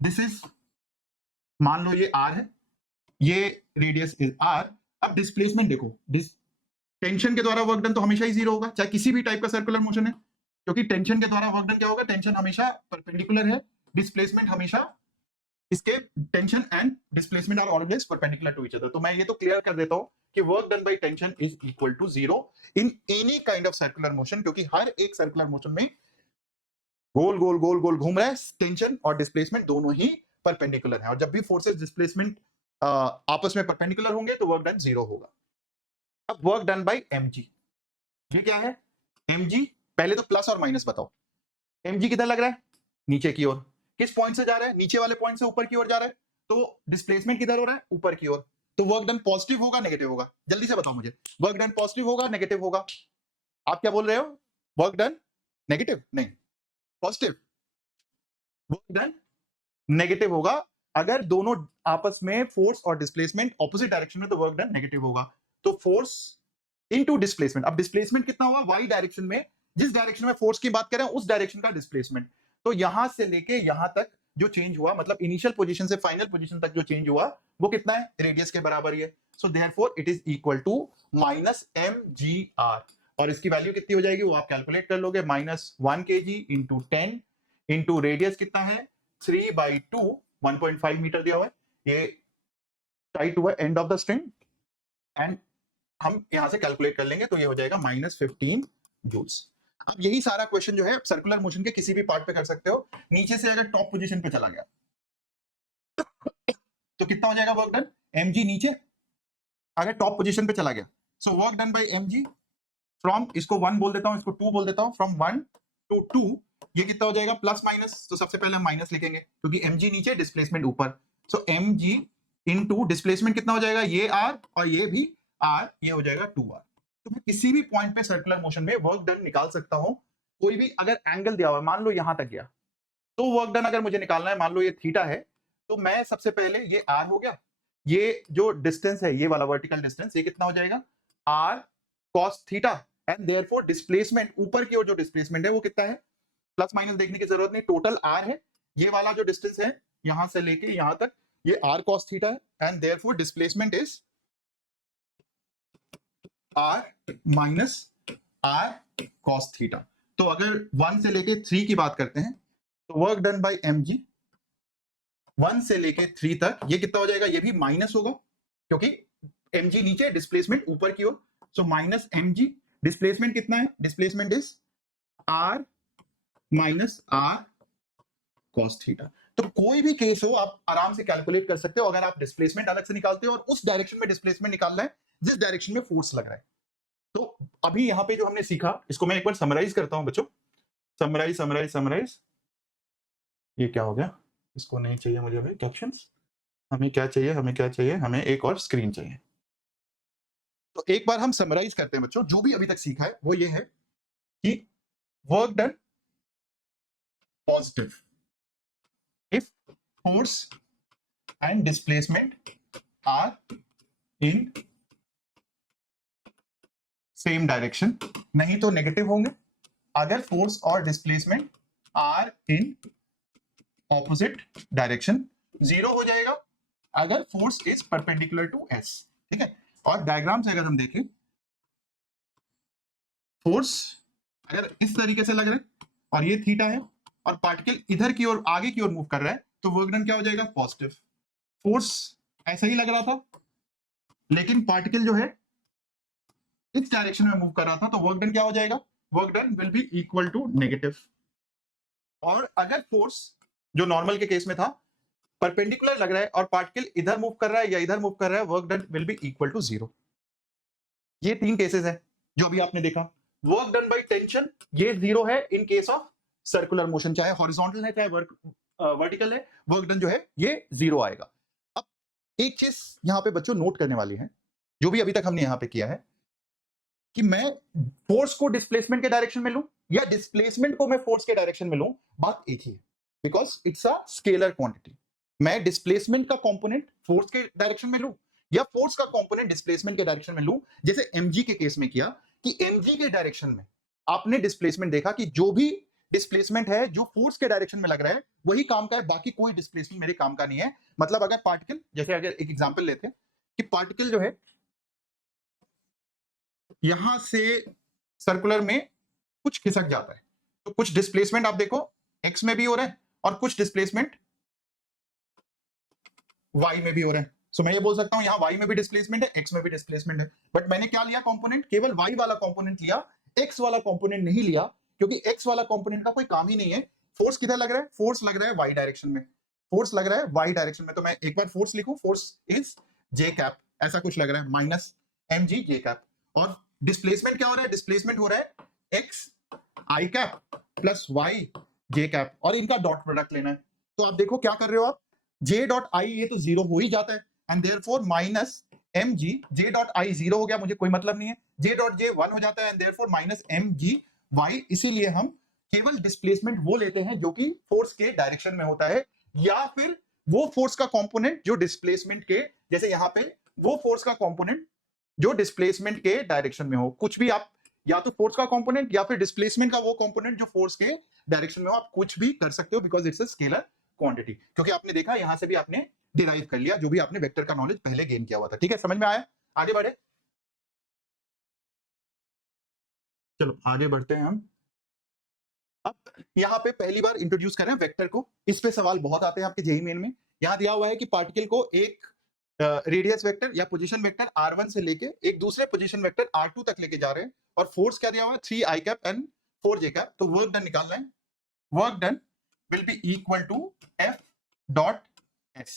दिस इज, मान लो ये आर है, ये रेडियस इज आर। अब डिस्प्लेसमेंट देखो, टेंशन के द्वारा वर्क डन तो हमेशा ही जीरो होगा, चाहे किसी भी टाइप का सर्कुलर मोशन है, क्योंकि टेंशन के द्वारा वर्क डन क्या होगा, टेंशन हमेशा परपेंडिकुलर है, डिस्प्लेसमेंट हमेशा, इसके tension and displacement are always perpendicular to each other. तो मैं ये तो क्लियर कर देता हूं कि work done by tension is equal to zero in any kind of circular motion, क्योंकि हर एक सर्कुलर मोशन में गोल गोल गोल गोल घूम रहा है, टेंशन और डिस्प्लेसमेंट दोनों ही परपेंडिकुलर है, और जब भी फोर्सेस डिस्प्लेसमेंट आपस में परपेंडिकुलर होंगे तो वर्क डन जीरो होगा। अब वर्क डन बाय mg, ये क्या है mg, पहले तो प्लस और माइनस बताओ। mg किधर लग रहा है, नीचे की ओर, किस पॉइंट से जा रहा है, नीचे वाले पॉइंट से ऊपर की ओर जा रहा है, तो डिस्प्लेसमेंट किधर हो रहा है, ऊपर की ओर, तो वर्क डन पॉजिटिव होगा नेगेटिव होगा, जल्दी से बताओ मुझे, वर्क डन पॉजिटिव होगा नेगेटिव होगा? आप क्या बोल रहे हो, वर्क डन नेगेटिव नहीं पॉजिटिव, वर्क डन नेगेटिव होगा। अगर दोनों आपस में फोर्स और डिस्प्लेसमेंट ऑपोजिट डायरेक्शन में तो वर्क डन नेगेटिव होगा। तो फोर्स इनटू डिस्प्लेसमेंट, अब डिस्प्लेसमेंट कितना हुआ, वाई डायरेक्शन में, जिस डायरेक्शन में फोर्स की बात करें उस डायरेक्शन का डिस्प्लेसमेंट, तो यहां से लेके यहां तक जो चेंज हुआ, मतलब इनिशियल पोजीशन से फाइनल पोजीशन तक जो चेंज हुआ वो कितना है, रेडियस के बराबर ही है। So therefore it is equal to minus mgr, और इसकी वैल्यू कितनी हो जाएगी वो आप कैलकुलेट कर लोगे, -1 kg इंटू 10 इंटू रेडियस कितना है 3/2, 1.5 मीटर दिया हुआ है, ये टाइट हुआ end of the string, and हम यहां से कैलकुलेट कर लेंगे तो ये हो जाएगा -15 जूल्स। अब यही सारा क्वेश्चन जो है सर्कुलर मोशन के किसी भी पार्ट पे कर सकते हो। नीचे से अगर टॉप पोजीशन पे चला गया तो कितना हो जाएगा वर्क डन, mg नीचे, अगर टॉप पोजीशन पे चला गया, सो work done by mg from, इसको 1 बोल देता हूं, इसको 2 बोल देता हूं, फ्रॉम 1 to 2, ये कितना हो जाएगा प्लस माइनस, तो सबसे पहले हम माइनस लिखेंगे क्योंकि mg नीचे डिस्प्लेसमेंट ऊपर, सो mg इनटू डिस्प्लेसमेंट कितना हो जाएगा, ये r और ये भी r, ये हो जाएगा 2r। तो मैं किसी भी पॉइंट पे सर्कुलर मोशन में वर्क डन निकाल सकता हूं, कोई भी अगर एंगल दिया हुआ है, मान लो यहां तक गया, तो वर्क डन अगर मुझे निकालना है, मान लो ये थीटा है, तो मैं सबसे पहले, ये r हो गया, ये जो डिस्टेंस है ये वाला वर्टिकल डिस्टेंस, ये कितना हो जाएगा r cos theta, and therefore displacement, ऊपर की ओर जो डिस्प्लेसमेंट है वो कितना है, प्लस माइनस देखने की जरूरत नहीं, टोटल r है, ये वाला जो डिस्टेंस है यहां से लेके यहां तक, ये r cos थीटा है, and therefore displacement is r minus r cos theta. तो अगर 1 से लेके 3 की बात करते हैं तो वर्क डन बाय mg 1 से लेके 3 तक ये कितना हो जाएगा, ये भी माइनस होगा क्योंकि mg नीचे डिस्प्लेसमेंट ऊपर की ओर, सो माइनस mg, डिस्प्लेसमेंट कितना है, displacement is r minus r cos theta. तो कोई भी केस हो आप आराम से कैलकुलेट कर सकते हो, अगर आप डिस्प्लेसमेंट अलग से निकालते हो और उस डायरेक्शन में डिस्प्लेसमेंट निकालना है जिस डायरेक्शन में फोर्स लग रहा है। तो अभी यहां पे जो हमने सीखा, इसको मैं एक बार समराइज करता हूं बच्चों, समराइज, ये क्या हो गया, इसको नहीं चाहिए मुझे अभी कैप्शंस, हमें क्या चाहिए, हमें एक और स्क्रीन चाहिए। तो एक बार हम समराइज करते हैं बच्चों, जो भी अभी तक सीखा है वो ये है कि work done positive if force and displacement are in same direction, नहीं तो नेगेटिव होंगे अगर फोर्स और displacement are in opposite direction, zero हो जाएगा अगर force is perpendicular to S, ठीक है। और डायग्राम से अगर हम देखें, फोर्स अगर इस तरीके से लग रहा है और ये थीटा है और पार्टिकल इधर की ओर आगे की ओर मूव कर रहा है, तो वर्क डन क्या हो जाएगा, पॉजिटिव। फोर्स ऐसा ही लग रहा था लेकिन पार्टिकल जो है इस डायरेक्शन में मूव कर रहा था, तो वर्क डन क्या हो जाएगा, work done will be equal to negative. और अगर फोर्स जो नॉर्मल के केस में था परपेंडिकुलर लग रहा है और पार्टिकल इधर मूव कर रहा है या इधर मूव कर रहा है, work done will be equal to zero. ये 3 केसेस है जो अभी आपने देखा। वर्क डन बाय टेंशन ये जीरो है in case of circular motion, चाहे हॉरिजॉन्टल है चाहे वर्टिकल है, वर्क डन जो है ये जीरो आएगा। अब एक चीज यहां पे बच्चों नोट करने वाली है, जो भी अभी तक हमने यहां पे किया है, कि मैं फोर्स को डिस्प्लेसमेंट के डायरेक्शन में लूं या डिस्प्लेसमेंट को मैं फोर्स के डायरेक्शन में लूं, बात एक ही है, because it's a scalar quantity. मैं डिस्प्लेसमेंट का कंपोनेंट फोर्स के डायरेक्शन में लूं या फोर्स का कंपोनेंट डिस्प्लेसमेंट के डायरेक्शन में लूं, जैसे mg के केस में किया कि mg के डायरेक्शन में आपने डिस्प्लेसमेंट देखा कि जो भी डिस्प्लेसमेंट है जो फोर्स के डायरेक्शन में लग रहा है वही काम का है, बाकी कोई डिस्प्लेसमेंट मेरे काम का नहीं है। मतलब अगर पार्टिकल, जैसे अगर एक एग्जांपल लेते हैं कि पार्टिकल जो है यहां से सर्कुलर में कुछ खिसक जाता है, तो कुछ डिस्प्लेसमेंट आप देखो एक्स में भी हो रहा है और कुछ डिस्प्लेसमेंट वाई में भी हो रहा है। सो मैं ये बोल सकता हूं यहाँ वाई में भी डिस्प्लेसमेंट है, एक्स में भी डिस्प्लेसमेंट है, बट मैंने क्या लिया कंपोनेंट, केवल वाई वाला कंपोनेंट लिया, एक्स वाला कंपोनेंट नहीं लिया, क्योंकि एक्स वाला कंपोनेंट का कोई काम ही नहीं है। फोर्स किधर लग रहा है, फोर्स लग रहा है वाई डायरेक्शन में, फोर्स लग रहा है वाई डायरेक्शन में। तो मैं एक बार फोर्स लिखूं, फोर्स इज जे कैप, ऐसा कुछ लग रहा है, माइनस एम जी जे कैप। और डिस्प्लेसमेंट क्या हो रहा है, डिस्प्लेसमेंट हो रहा है एक्स आई कैप प्लस वाई जे कैप, और इनका डॉट प्रोडक्ट लेना है। तो आप देखो क्या कर रहे हो आप, जे डॉट आई ये तो जीरो हो ही जाता है, and therefore minus M G, J dot I zero हो गया, मुझे कोई मतलब नहीं है, जे डॉट जे वन हो जाता है, and therefore minus M G Y. इसीलिए हम केवल डिस्प्लेसमेंट वो लेते हैं जो कि फोर्स के डायरेक्शन में होता है, या फिर वो फोर्स का कंपोनेंट जो डिस्प्लेसमेंट के, जैसे यहां पे वो फोर्स का कंपोनेंट जो डिस्प्लेसमेंट के डायरेक्शन में हो। कुछ भी आप, या तो फोर्स का कंपोनेंट या फिर डिस्प्लेसमेंट का वो कंपोनेंट जो फोर्स के डायरेक्शन में हो, आप कुछ भी कर सकते हो, because it's a scalar quantity. क्योंकि आपने देखा यहां से भी आपने डिराइव कर लिया जो भी आपने वेक्टर का नॉलेज पहले गेन किया हुआ था। ठीक है, समझ में आया? आगे बढ़े, चलो आगे बढ़ते हैं हम। अब यहाँ पे पहली बार इंट्रोड्यूस कर रहे हैं वेक्टर को, इस पे सवाल बहुत आते हैं आपके जेईई मेन में। यहाँ दिया हुआ है कि पार्टिकल को एक रेडियस वेक्टर या पोजीशन वेक्टर r1 से लेके एक दूसरे पोजीशन वेक्टर r2 तक लेके जा रहे हैं, और फोर्स क्या दिया हुआ है 3 i cap and 4 j cap. तो वर्क डन निकालना है, work done will be equal to f dot s।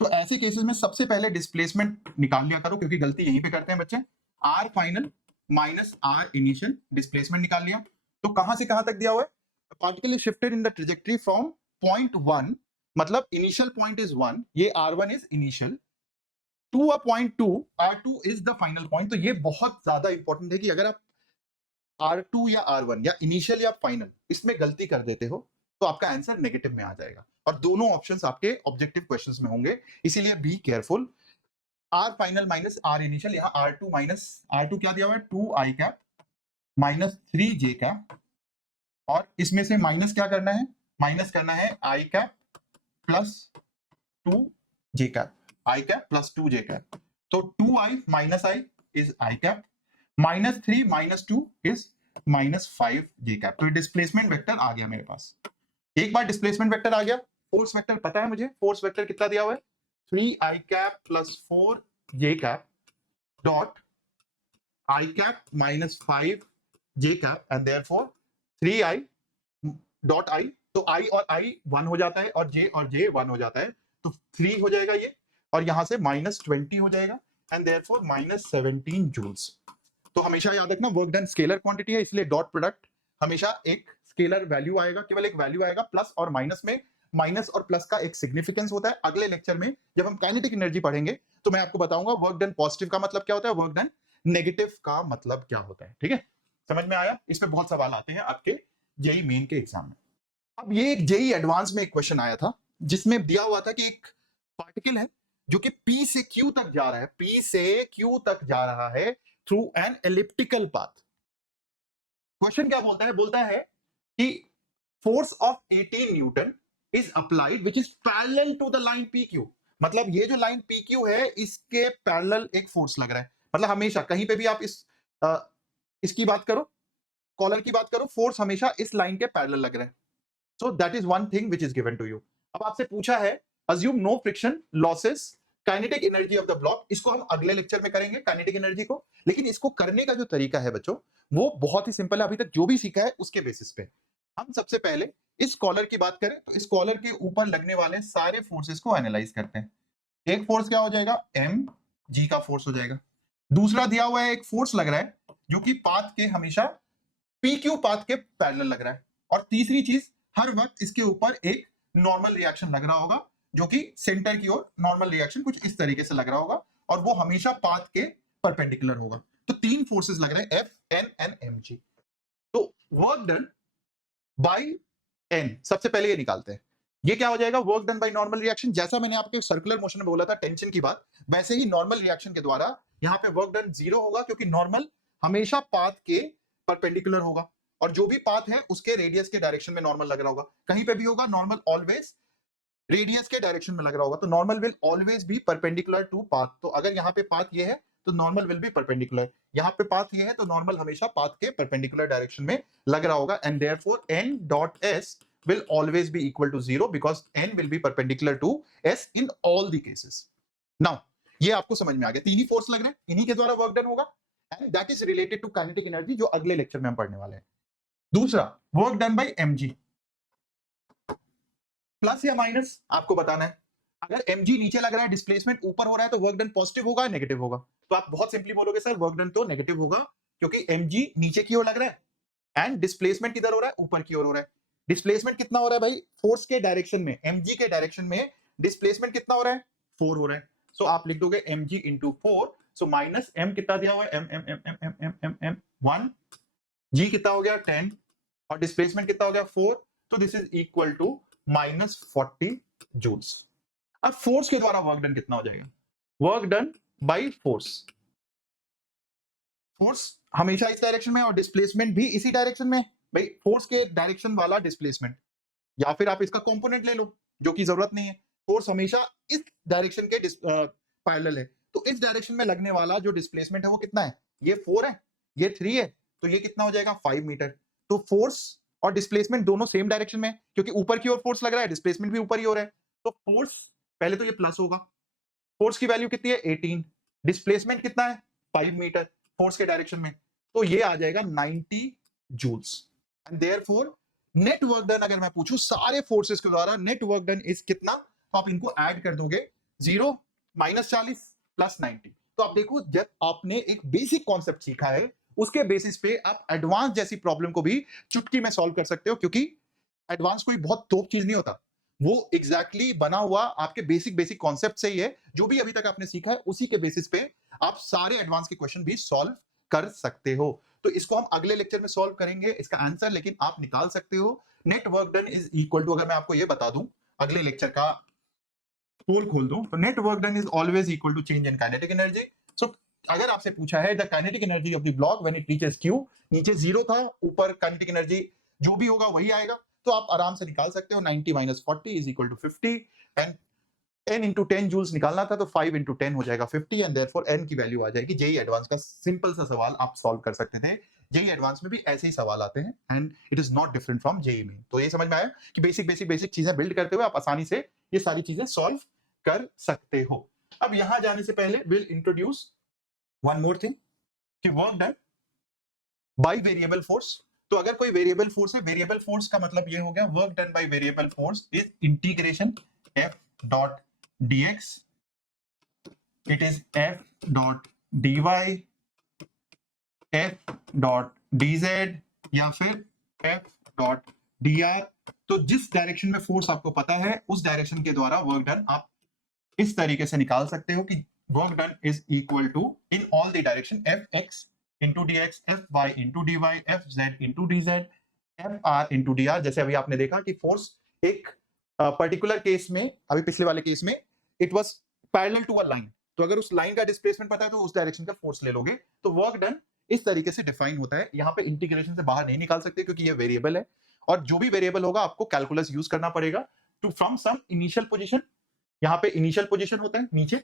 तो ऐसे केसेस में सबसे पहले डिस्प्लेसमेंट निकाल लिया करो, क्योंकि गलती यहीं पे करते हैं बच्चे। r final minus r initial, displacement निकाल लिया। तो कहां से कहां तक दिया हुआ है, particle is shifted in the trajectory from point 1, मतलब इनिशियल पॉइंट इज 1, ये r1 is initial, to a point 2, r2 is the final point. तो ये बहुत ज्यादा इंपॉर्टेंट है कि अगर आप R2 या R1 या इनिशियल या फाइनल इसमें गलती कर देते हो तो आपका आंसर नेगेटिव में आ जाएगा, और दोनों ऑप्शंस आपके ऑब्जेक्टिव क्वेश्चंस में होंगे, इसीलिए be careful. R final minus R initial, यहाँ R2 माइनस R2 क्या दिया हुआ है 2 i cap minus 3 j cap, और इसमें से माइनस क्या करना है, माइनस करना है i cap plus 2 j cap, i cap plus 2 j cap. तो 2i minus i is i cap, minus 3 minus 2 is minus 5 j cap. तो डिस्प्लेसमेंट वेक्टर आ गया मेरे पास। एक बार डिस्प्लेसमेंट वेक्टर आ गया, फोर्स वेक्टर पता है मुझे, फोर्स वेक्टर कितना दिया हुआ है 3i cap plus 4 j cap dot i cap minus 5 j cap, and therefore 3i dot i। तो i और i 1 हो जाता है और j 1 हो जाता है, तो 3 हो जाएगा ये, और यहां से माइनस 20 हो जाएगा, एंड देयरफॉर माइनस 17 जूल्स। तो हमेशा याद रखना वर्क डन स्केलर क्वांटिटी है, इसलिए डॉट प्रोडक्ट हमेशा एक स्केलर वैल्यू आएगा, केवल एक वैल्यू आएगा। प्लस और माइनस में, माइनस और प्लस का एक सिग्निफिकेंस होता है। अगले लेक्चर में जब हम काइनेटिक एनर्जी पढ़ेंगे तो मैं आपको बताऊंगा वर्क डन पॉजिटिव का मतलब क्या होता है, वर्क डन नेगेटिव का मतलब क्या होता है। ठीक है, समझ में आया? इसमें बहुत सवाल आते हैं आपके जेईई मेन के एग्जाम में। अब ये एक जेईई एडवांस में एक क्वेश्चन आया था जिसमें दिया हुआ था कि एक पार्टिकल है जो कि P से Q तक जा रहा है, P से Q तक जा रहा है through an elliptical path. Question क्या बोलता है, बोलता है कि force of 18 newton is applied which is parallel to the line PQ। मतलब ये जो लाइन PQ है इसके पैरेलल एक फोर्स लग रहा है। मतलब हमेशा कहीं पे भी आप इसकी बात करो, कॉलर की बात करो, फोर्स हमेशा इस लाइन के पैरेलल लग रहा है। So that is one thing which is given to you. अब आपसे पूछा है assume no friction losses kinetic energy of the block. इसको हम अगले लेक्चर में करेंगे काइनेटिक एनर्जी को, लेकिन इसको करने का जो तरीका है बच्चों वो बहुत ही सिंपल है, अभी तक जो भी सीखा है उसके बेसिस पे। हम सबसे पहले इस कॉलर की बात करें तो इस कॉलर के ऊपर लगने वाले सारे फोर्सेस को एनालाइज करते हैं। एक फोर्स क्या हो जाएगा, एम जी का फोर्स हो जाएगा। दूसरा दिया हुआ है एक फोर्स लग रहा है जो कि पाथ के हमेशा PQ पाथ के पैरेलल लग रहा है। और तीसरी चीज, हर वक्त इसके ऊपर एक नॉर्मल रिएक्शन लग रहा होगा जो कि सेंटर की ओर नॉर्मल रिएक्शन कुछ इस तरीके से लग रहा होगा, और वो हमेशा पाथ के परपेंडिकुलर होगा। तो तीन फोर्सेस लग रहे हैं F, N एंड mg। तो वर्क डन बाय N सबसे पहले ये निकालते हैं। ये क्या हो जाएगा, work done by normal reaction. जैसा मैंने आपके सर्कुलर मोशन में बोला था टेंशन की बात, वैसे ही नॉर्मल रिएक्शन के द्वारा यहाँ पे वर्क डन 0 होगा, क्योंकि नॉर्मल हमेशा पाथ के परपेंडिकुलर होगा। और जो भी पाथ है उसके रेडियस के डायरेक्शन में नॉर्मल लग रहा होगा, कहीं पे भी होगा नॉर्मल ऑलवेज रेडियस के डायरेक्शन में लग रहा होगा, तो normal will always be perpendicular to path. तो अगर यहाँ पे पाथ ये है तो नॉर्मल विल बी परपेंडिकुलर, यहाँ पे पाथ ये है तो नॉर्मल हमेशा पाथ के परपेंडिकुलर डायरेक्शन में लग रहा होगा, and therefore n dot s will always be equal to 0 because n will be perpendicular to s in all the cases. Now ये आपको समझ में आ गया, तीन ही फोर्स लग रहे हैं, इन्हीं के द्वारा वर्क डन होगा, and that is related to kinetic energy, जो अगले लेक्चर में हम पढ़ने वाले हैं। दूसरा, work done by mg, plus या माइनस आपको बताना है। अगर mg नीचे लग रहा है, डिस्प्लेसमेंट ऊपर हो रहा है, तो वर्क डन पॉजिटिव होगा नेगेटिव होगा? तो आप बहुत सिंपली बोलोगे सर वर्क डन तो नेगेटिव होगा, क्योंकि mg नीचे की ओर लग रहा है एंड डिस्प्लेसमेंट किधर हो रहा है, ऊपर की ओर हो रहा है। डिस्प्लेसमेंट कितना हो रहा है भाई, फोर्स के डायरेक्शन में, mg के डायरेक्शन में डिस्प्लेसमेंट कितना हो रहा है, 4 हो रहा है। सो आप लिख दोगे mg into 4, so minus m कितना दिया हुआ है, m 1, g कितना हो गया 10, और डिस्प्लेसमेंट कितना हो गया 4, तो this is equal to minus 40 joules. अब फोर्स के द्वारा वर्क डन कितना हो जाएगा, work done by force, force हमेशा इस डायरेक्शन में और डिस्प्लेसमेंट भी इसी डायरेक्शन में, भाई फोर्स के डायरेक्शन वाला डिस्प्लेसमेंट, या फिर आप इसका कंपोनेंट ले लो जो कि जरूरत नहीं है, फोर्स हमेशा इस डायरेक्शन के पैरेलल है, तो इस डायरेक्शन में लगने वाला जो डिस्प्लेसमेंट है वो कितना है, ये 4 है, ये 3 है, तो ये कितना हो जाएगा 5 मीटर। तो फोर्स और डिस्प्लेसमेंट दोनों सेम डायरेक्शन में है, क्योंकि ऊपर की ओर फोर्स लग रहा है, डिस्प्लेसमेंट भी ऊपर ही हो रहा है, तो फोर्स पहले तो ये प्लस होगा, फोर्स की वैल्यू कितनी है 18, डिस्प्लेसमेंट कितना है 5 मीटर फोर्स के डायरेक्शन में, तो ये आ जाएगा 90 joules, and therefore net work done अगर मैं पूछूं सारे फोर्सेस के द्वारा नेट वर्क डन इज कितना, तो आप इनको ऐड कर दोगे 0 माइनस 40 प्लस 90। तो आप देखो जब आपने एक बेसिक कॉन्सेप्ट सीखा है उसके बेसिस पे आप एडवांस जैसी प्रॉब्लम को भी चुटकी में सॉल्व कर सकते हो, क्योंकि एडवांस कोई बहुत तोप चीज नहीं होता, वो एग्जैक्टली बना हुआ आपके बेसिक कॉन्सेप्ट से ही है, जो भी अभी तक आपने सीखा है उसी के बेसिस पे आप सारे एडवांस के क्वेश्चन भी सॉल्व कर सकते हो। तो इसको हम अगले लेक्चर में सॉल्व करेंगे इसका आंसर, लेकिन आप निकाल सकते हो net work done is equal to, अगर मैं आपको ये बता दूं अगले लेक्चर का पोल खोल दूं, तो net work done is always equal to change in kinetic energy. So अगर आपसे पूछा है the kinetic energy of the block when it reaches Q, नीचे 0 था, ऊपर काइनेटिक एनर्जी जो भी होगा वही आएगा, तो आप आराम से निकाल सकते हो 90 minus 40 is equal to 50, and n into 10 joules निकालना था तो 5 इंटू 10 हो जाएगा 50, एंड देयरफॉर n की वैल्यू आ जाएगी। जेई एडवांस का सिंपल सा सवाल आप सॉल्व कर सकते थे, जेई एडवांस में भी ऐसे ही सवाल आते हैं, and it is not different from JEE main. तो ये समझ में आया कि बेसिक चीजें बिल्ड करते हुए आप आसानी से ये सारी चीजें सॉल्व कर सकते हो। अब यहां जाने से पहले will introduce one more thing कि work done by variable force. तो अगर कोई वेरिएबल फोर्स है, वेरिएबल फोर्स का मतलब ये हो गया work done by variable force is integration f dot dx, it is f dot dy, f dot dz या फिर f dot dr। तो जिस डायरेक्शन में फोर्स आपको पता है उस डायरेक्शन के द्वारा वर्क डन आप इस तरीके से निकाल सकते हो कि work done is equal to in all the direction fx into dx, fy into dy, fz into dz, fr into dr। जैसे अभी आपने देखा कि फोर्स एक पर्टिकुलर केस में, अभी पिछले वाले केस में it was parallel to a line, तो अगर उस लाइन का डिस्प्लेसमेंट पता है तो उस डायरेक्शन का फोर्स ले लोगे। तो वर्क डन इस तरीके से डिफाइन होता है, यहाँ पे इंटीग्रेशन से बाहर नहीं निकाल सकते क्योंकि ये वेरिएबल है, और जो भी वेरिएबल होगा आपको कैलकुलस यूज करना पड़ेगा to from some initial position. यहाँ पे इनिशियल पोजीशन होता है नीचे,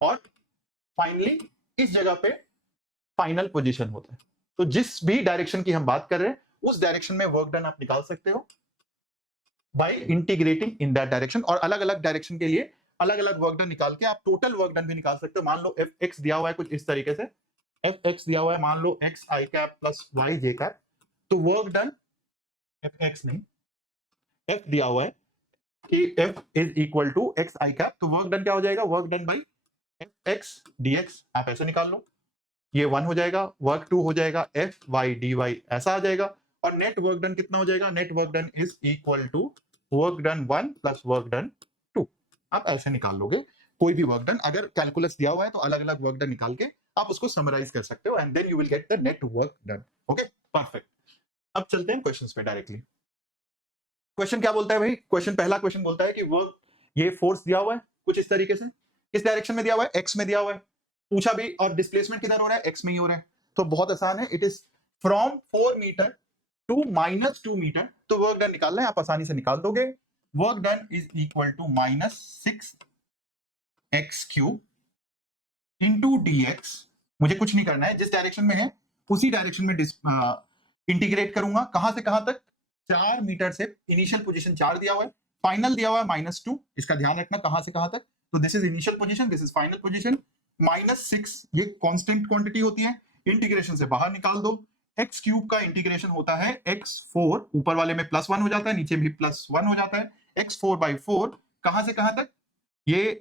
और फाइनली इस जगह पे फाइनल पोजीशन होता है। तो जिस भी डायरेक्शन की हम बात कर रहे हैं उस डायरेक्शन में वर्क डन आप निकाल सकते हो by integrating in that direction, और अलग अलग डायरेक्शन के लिए अलग अलग वर्क डन निकाल के आप टोटल वर्क डन भी निकाल सकते हो। मान लो fx दिया हुआ है कुछ इस तरीके से, fx दिया हुआ है मान लो x i cap plus y j cap, तो वर्क डन fx नहीं, f दिया हुआ है कि f is equal to x i cap, तो वर्क डन क्या हो जाएगा, work done by fx dx, आप ऐसे निकाल लो, ये 1 हो जाएगा, वर्क 2 हो जाएगा fy dy ऐसा आ जाएगा, और नेट वर्क डन कितना हो जाएगा, net work done is equal to work done 1 plus work done 2। आप ऐसे निकाल लोगे कोई भी वर्क डन, अगर कैलकुलस दिया हुआ है तो अलग अलग वर्क डन निकाल के आप उसको समराइज कर सकते हो, and then you will get the net work done. Okay perfect. अब चलते हैं क्वेश्चंस पे डायरेक्टली। क्वेश्चन क्या बोलता है भाई, क्वेश्चन पहला क्वेश्चन बोलता है कि वर्क, ये फोर्स दिया हुआ है कुछ इस तरीके से, किस डायरेक्शन में दिया हुआ है, एक्स में दिया हुआ है, पूछा भी, और डिस्प्लेसमेंट किधर हो रहा है, एक्स में ही हो रहा है। तो बहुत आसान है, it is from 4 metre to -2 metre. तो वर्क डन निकालना है, आप आसानी से निकाल दोगे। Work done is equal to -6x³ into dx। मुझे कुछ नहीं करना है, जिस डायरेक्शन में है उसी डायरेक्शन में इंटीग्रेट करूंगा। कहां से कहां तक? 4 मीटर से। इनिशियल पोजीशन 4 दिया हुआ है, फाइनल दिया हुआ है -2। इसका ध्यान रखना, कहां से कहां तक। तो this is initial position, this is final position. -6 ये कांस्टेंट क्वांटिटी होती है, इंटीग्रेशन से बाहर निकाल दो। x³ का इंटीग्रेशन होता है x4, ऊपर वाले में +1 हो जाता है, नीचे भी +1 हो जाता है। x4/4 कहां से कहां तक? ये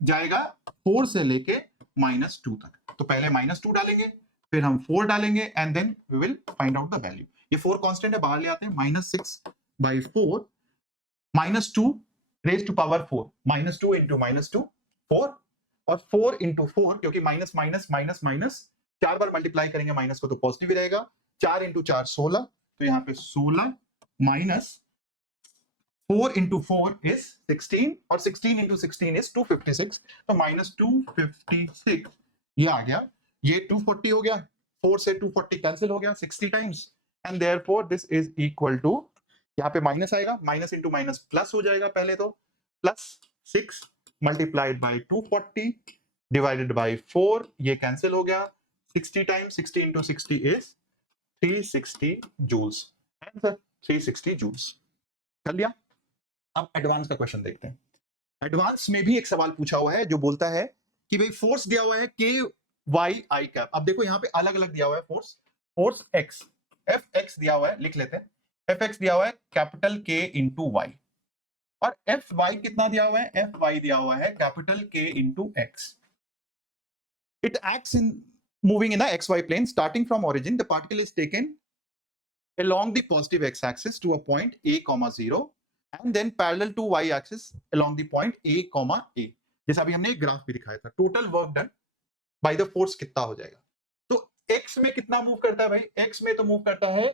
जाएगा 4 से लेके -2 तक। तो पहले -2 डालेंगे, फिर हम 4 डालेंगे, and then we will find out the value. ये 4 कांस्टेंट है, बाहर ले आते हैं। -6/4 -2 रेज टू पावर 4, -2 इंटू -2 4, और 4 इंटू 4, क्योंकि माइनस माइनस माइनस माइनस 4 बार मल्टीप्लाई करेंगे माइनस को तो पॉजिटिव ही रहेगा। 4 इंटू 4 16, तो यहाँ पे 16 माइनस 4 इंटू 4 इज 16, और 16 इंटू 16 इज 256। तो -256 ये आ गया। ये 240 हो गया, 4 से 240 कैंसिल हो गया 60 times, and therefore this is equal to, यहाँ पे माइनस आएगा, माइनस इंटू माइनस प्लस हो जाएगा। पहले तो +6 मल्टीप्लाइड बाई 240 डिवाइडेड बाई 4, ये कैंसिल हो गया 60 times. 60 into 60 is 360 joules. Answer 360 joules. कर लिया। अब एडवांस का क्वेश्चन देखते हैं। एडवांस में भी एक सवाल पूछा हुआ है जो बोलता है कि भाई फोर्स दिया हुआ है KYI कैप। अब देखो यहाँ पे अलग अलग दिया हुआ है फोर्स X, Fx दिया हुआ है, लिख लेते हैं। Fx दिया हुआ है कैपिटल K इंटू वाई, और Fy कितना दिया हुआ है? Fy दिया हुआ है capital K into X। It acts in moving in the XY plane starting from origin. The particle is taken along the positive x-axis to a point A, 0, and then parallel to y-axis along the point A, A। जैसा अभी हमने एक graph भी दिखाया था। Total work done by the force कितना हो जाएगा? तो x में कितना मूव करता है भाई? x में तो मूव करता है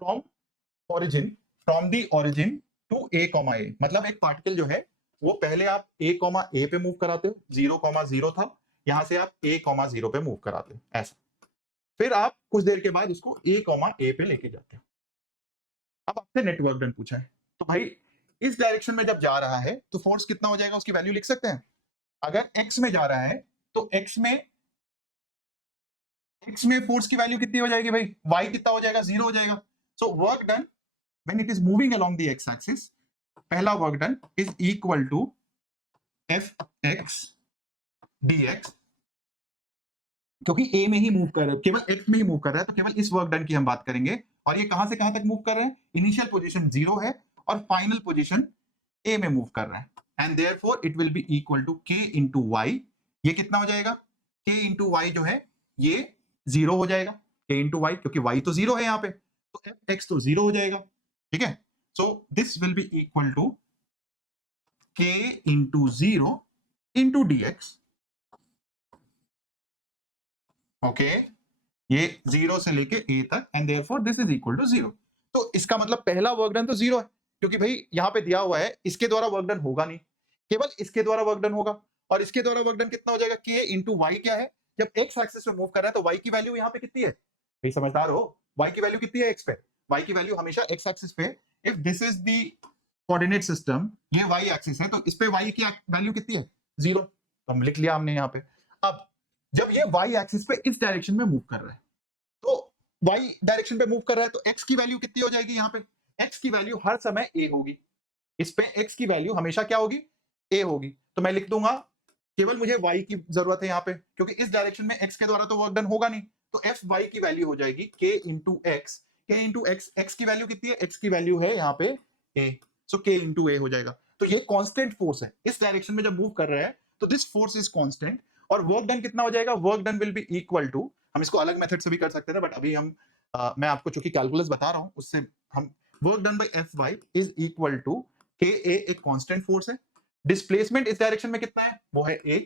from the origin to A, A। मतलब एक पार्टिकल जो है वो पहले आप A, A पे मूव कराते हो, 0, 0 था, यहां से आप A, 0 पे मूव कराते हो, ऐसा। फिर आप कुछ देर के बाद उसको A, A पे लेके जाते हो। अब आपसे नेटवर्क डन पूछा है, तो भाई इस डायरेक्शन में जब जा रहा है तो फोर्स कितना हो जाएगा, उसकी वैल्यू लिख सकते हैं। अगर x में जा रहा है तो x में फोर्स की वैल्यू कितनी हो जाएगी भाई? y कितना हो जाएगा? 0 हो जाएगा। So work done when it is moving along the x axis, पहला work done is equal to Fx dx, क्योंकि A में ही मूव कर रहा है, केवल x में ही मूव कर रहा है, तो केवल इस वर्क डन की हम बात करेंगे। और ये कहां से कहां तक मूव कर रहे हैं? इनिशियल पोजीशन 0 है और फाइनल पोजीशन A में मूव कर रहा है, and therefore it will be equal to K into Y. ये कितना हो जाएगा? K इंटू वाई जो है ये 0 हो जाएगा, K इंटू वाई, क्योंकि y तो 0 है यहाँ पे, तो Fx तो 0 हो जाएगा। ठीक है, so this will be equal to K into 0 into dx। Okay, ये 0 से लेके A तक, and therefore this is equal to 0। तो इसका मतलब पहला वर्क डन तो 0 है, क्योंकि भाई यहां पे दिया हुआ है इसके द्वारा वर्क डन होगा नहीं, केवल इसके द्वारा वर्क डन होगा। और इसके द्वारा वर्क डन कितना हो जाएगा? K into Y. क्या है? जब x एक्सिस पे मूव कर रहा है तो y की वैल्यू यहाँ पे कितनी है? भाई समझदार हो, y की वैल्यू कितनी है x पे? y की वैल्यू हमेशा x एक्सिस पे, if this is the coordinate system, ये y एक्सिस है, तो इस पे y की वैल्यू कितनी है? 0। तो हम लिख लिया हमने यहाँ पे। अब जब ये y एक्सिस पे इस डायरेक्शन में मूव कर रहा है, तो y डायरेक्शन पे मूव कर रहा है, तो x की वैल्यू कितनी हो जाएगी? यहाँ पे x की वैल्यू हर समय a होगी। इस पे x की वैल्यू हमेशा क्या होगी? a होगी। तो मैं लिख दूंगा, केवल मुझे y की जरूरत है यहाँ पे, क्योंकि इस डायरेक्शन में x के द्वारा तो वर्क डन होगा नहीं, तो Fy की वैल्यू हो जाएगी k into x. k into x, x की वैल्यू कितनी है? x की वैल्यू है यहाँ पे a, so k into a हो जाएगा। तो ये कांस्टेंट फोर्स है, इस डायरेक्शन में जब मूव कर रहा है तो दिस फोर्स इज कांस्टेंट। और वर्क डन कितना हो जाएगा? Work done will be equal to, हम इसको अलग मेथड से भी कर सकते थे, बट अभी हम मैं आपको चूंकि कैलकुलस बता रहा हूं, उससे हम work done by Fy is equal to Ka, एक कांस्टेंट फोर्स है। डिस्प्लेसमेंट इस डायरेक्शन में कितना है? वो है a,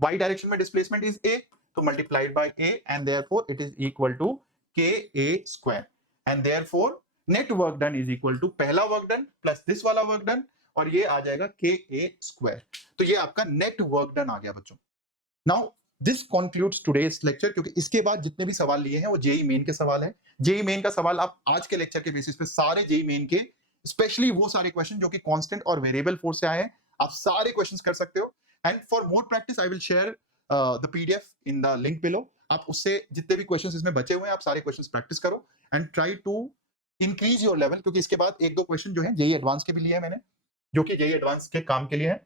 y डायरेक्शन में डिस्प्लेसमेंट इज a, तो multiplied by a, and therefore it is equal to Ka², and therefore net work done is equal to पहला वर्क डन प्लस दिस वाला वर्क डन, और ये आ जाएगा Ka²। तो ये आपका नेट वर्क डन आ गया बच्चों। Now this concludes today's lecture, क्योंकि इसके बाद जितने भी सवाल लिए हैं वो जेई मेन के सवाल है। जेई मेन का सवाल आप आज के लेक्चर के बेसिस पे सारे जेई मेन के, स्पेशली वो सारे क्वेश्चन जो कि कांस्टेंट और वेरिएबल फोर्स से आए हैं, आप सारे क्वेश्चंस कर सकते हो। And for more practice I will share the PDF in the link below. आप उससे जितने भी क्वेश्चंस इसमें बचे हुए हैं आप सारे क्वेश्चंस प्रैक्टिस करो and try to increase your level, क्योंकि इसके बाद एक दो क्वेश्चन जो है जेई एडवांस के भी लिए हैं मैंने, जो कि जेई एडवांस के काम के लिए है।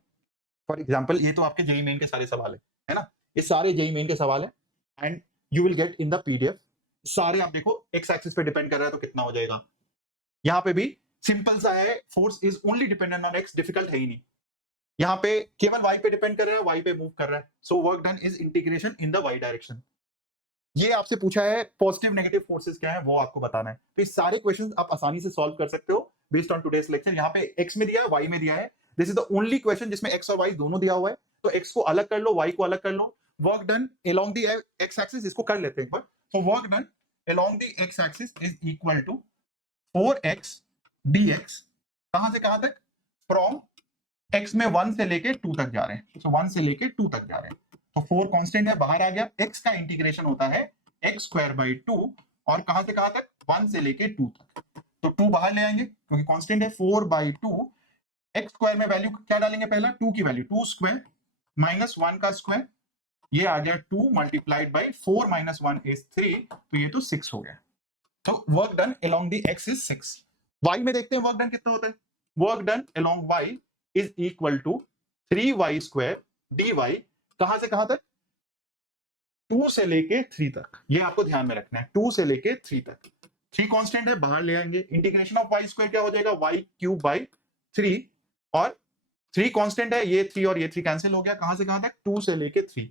फॉर एग्जाम्पल ये तो आपके जेई मेन के सारे सवाल है ना, ये सारे जेई मेन के सवाल है and you will get in the PDF. सारे आप देखो एक्स एक्सिस पे डिपेंड कर रहा है तो कितना हो जाएगा। यहाँ पे भी सिंपल सा है, force is only dependent on x, difficult है ही नहीं। यहाँ पे केवल वाई पे डिपेंड कर रहा है, वाई पे मूव कर रहा है, so work done is integration in the Y direction. ये आपसे पूछा है पॉजिटिव नेगेटिव फोर्सेस क्या है वो आपको बताना है, तो ये सारे क्वेश्चंस आप आसानी से सॉल्व कर सकते हो बेस्ड ऑन टुडेस लेक्चर। यहाँ पे एक्स में दिया है, वाई में दिया है, this is the only question जिसमें एक्स और वाई दोनों दिया हुआ है, तो एक्स को अलग कर लो, वाई को अलग कर लो। Work done along the x axis, इसको कर लेते हैं एक बार। So work done along the x axis is equal to 4x dx, कहां से कहां तक, फ्रॉम x में 1 से लेके 2 तक जा रहे हैं, तो 1 से लेके 2 तक जा रहे हैं, तो 4 कांस्टेंट है बाहर आ गया, x का इंटीग्रेशन होता है x स्क्वायर बाई 2, और कहां से कहां तक, 1 से लेके 2 तक, तो 2 बाहर ले आएंगे क्योंकि कांस्टेंट है 4 बाई 2, x स्क्वायर में वैल्यू क्या डालेंगे, पहला 2 की वैल्यू, 2 स्क्वायर माइनस 1 का स्क्वायर, ये आ गया 2 मल्टीप्लाइड बाई 4 माइनस 1 इज 3, तो ये तो 6 हो गया। तो work done along the X is 6। Y में देखते हैं वर्क डन कितना होता है, work done along Y is equal to 3y square dy, कहां से कहां तक, 2 से लेके 3 तक, ये आपको ध्यान में रखना है, 2 से लेके 3 तक। 3 कांस्टेंट है बाहर ले आएंगे, इंटीग्रेशन ऑफ y स्क्वायर क्या हो जाएगा, y क्यूब बाई 3, और 3 कांस्टेंट है, ये 3 और ये 3 कैंसिल हो गया, कहां से कहां तक, 2 से लेके 3,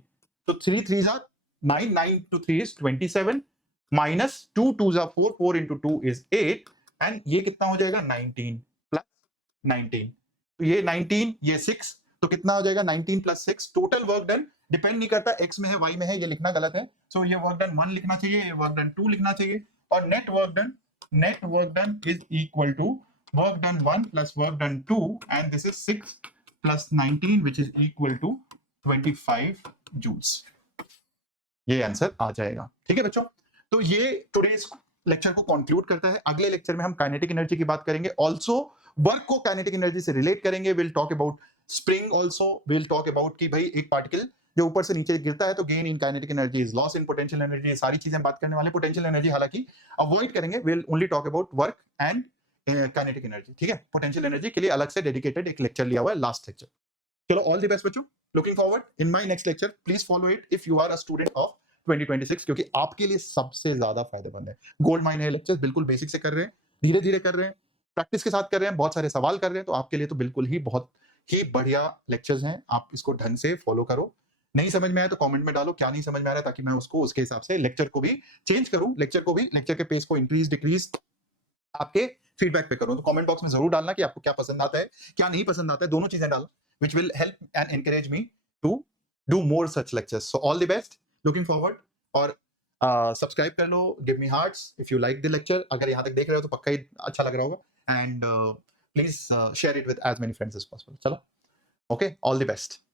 तो 3 3 आर 9, 9 to 3 is 27, माइनस 2 2 जा 4, 4 into 2 is 8, एंड ये कितना हो जाएगा 19 प्लस 19, तो ये 19 ये 6, तो कितना हो जाएगा 19 plus 6। Total work done depend नहीं करता x में है y में है, ये लिखना गलत है, सो ये वर्क डन 1 लिखना चाहिए, ये वर्क डन 2 लिखना चाहिए, और net work done is equal to work done 1 plus work done 2, and this is 6 plus 19 which is equal to 25 joules. ये आंसर आ जाएगा, ठीक है बच्चों। तो ये टुडेस लेक्चर को कंक्लूड करता है। अगले लेक्चर में हम काइनेटिक एनर्जी की बात करेंगे, ऑल्सो वर्क को काइनेटिक एनर्जी से रिलेट करेंगे। Will talk about spring, also will talk about कि भाई एक पार्टिकल जो ऊपर से नीचे गिरता है तो gain in kinetic energy is loss in potential energy, ये सारी चीजें बात करने वाले। पोटेंशियल एनर्जी हालांकि अवॉइड करेंगे, will only talk about work and kinetic energy, ठीक है। पोटेंशियल एनर्जी के लिए अलग से डेडिकेटेड एक लेक्चर लिया हुआ है, लास्ट लेक्चर। चलो, ऑल द बेस्ट बच्चों, looking forward in my next lecture, please follow it if you are a student of 2026, क्योंकि आपके लिए सबसे ज्यादा फायदेमंद है। गोल्ड माइन है लेक्चर्स, बिल्कुल बेसिक से कर रहे हैं, धीरे धीरे कर रहे हैं, प्रैक्टिस के साथ कर रहे हैं, बहुत सारे सवाल कर रहे हैं, तो आपके लिए तो बिल्कुल ही बहुत ही बढ़िया लेक्चर्स हैं। आप इसको ढंग से फॉलो करो। नहीं समझ में आया तो कमेंट में डालो क्या नहीं समझ में आ रहा है, ताकि मैं उसको उसके हिसाब से लेक्चर को भी चेंज करूं, लेक्चर के पेस को इंक्रीज डिक्रीज आपके फीडबैक पे करूं। तो कमेंट बॉक्स में जरूर डालना कि आपको क्या पसंद आता है, क्या नहीं पसंद आता है, दोनों चीजें डालना, which will help and encourage me to do more such lectures. So all the best, looking forward, और सब्सक्राइब कर लो, give me hearts if you like the lecture. अगर यहाँ तक देख रहे हो तो पक्का ही अच्छा लग रहा होगा, and please share it with as many friends as possible. चलो, ओके, ऑल द बेस्ट।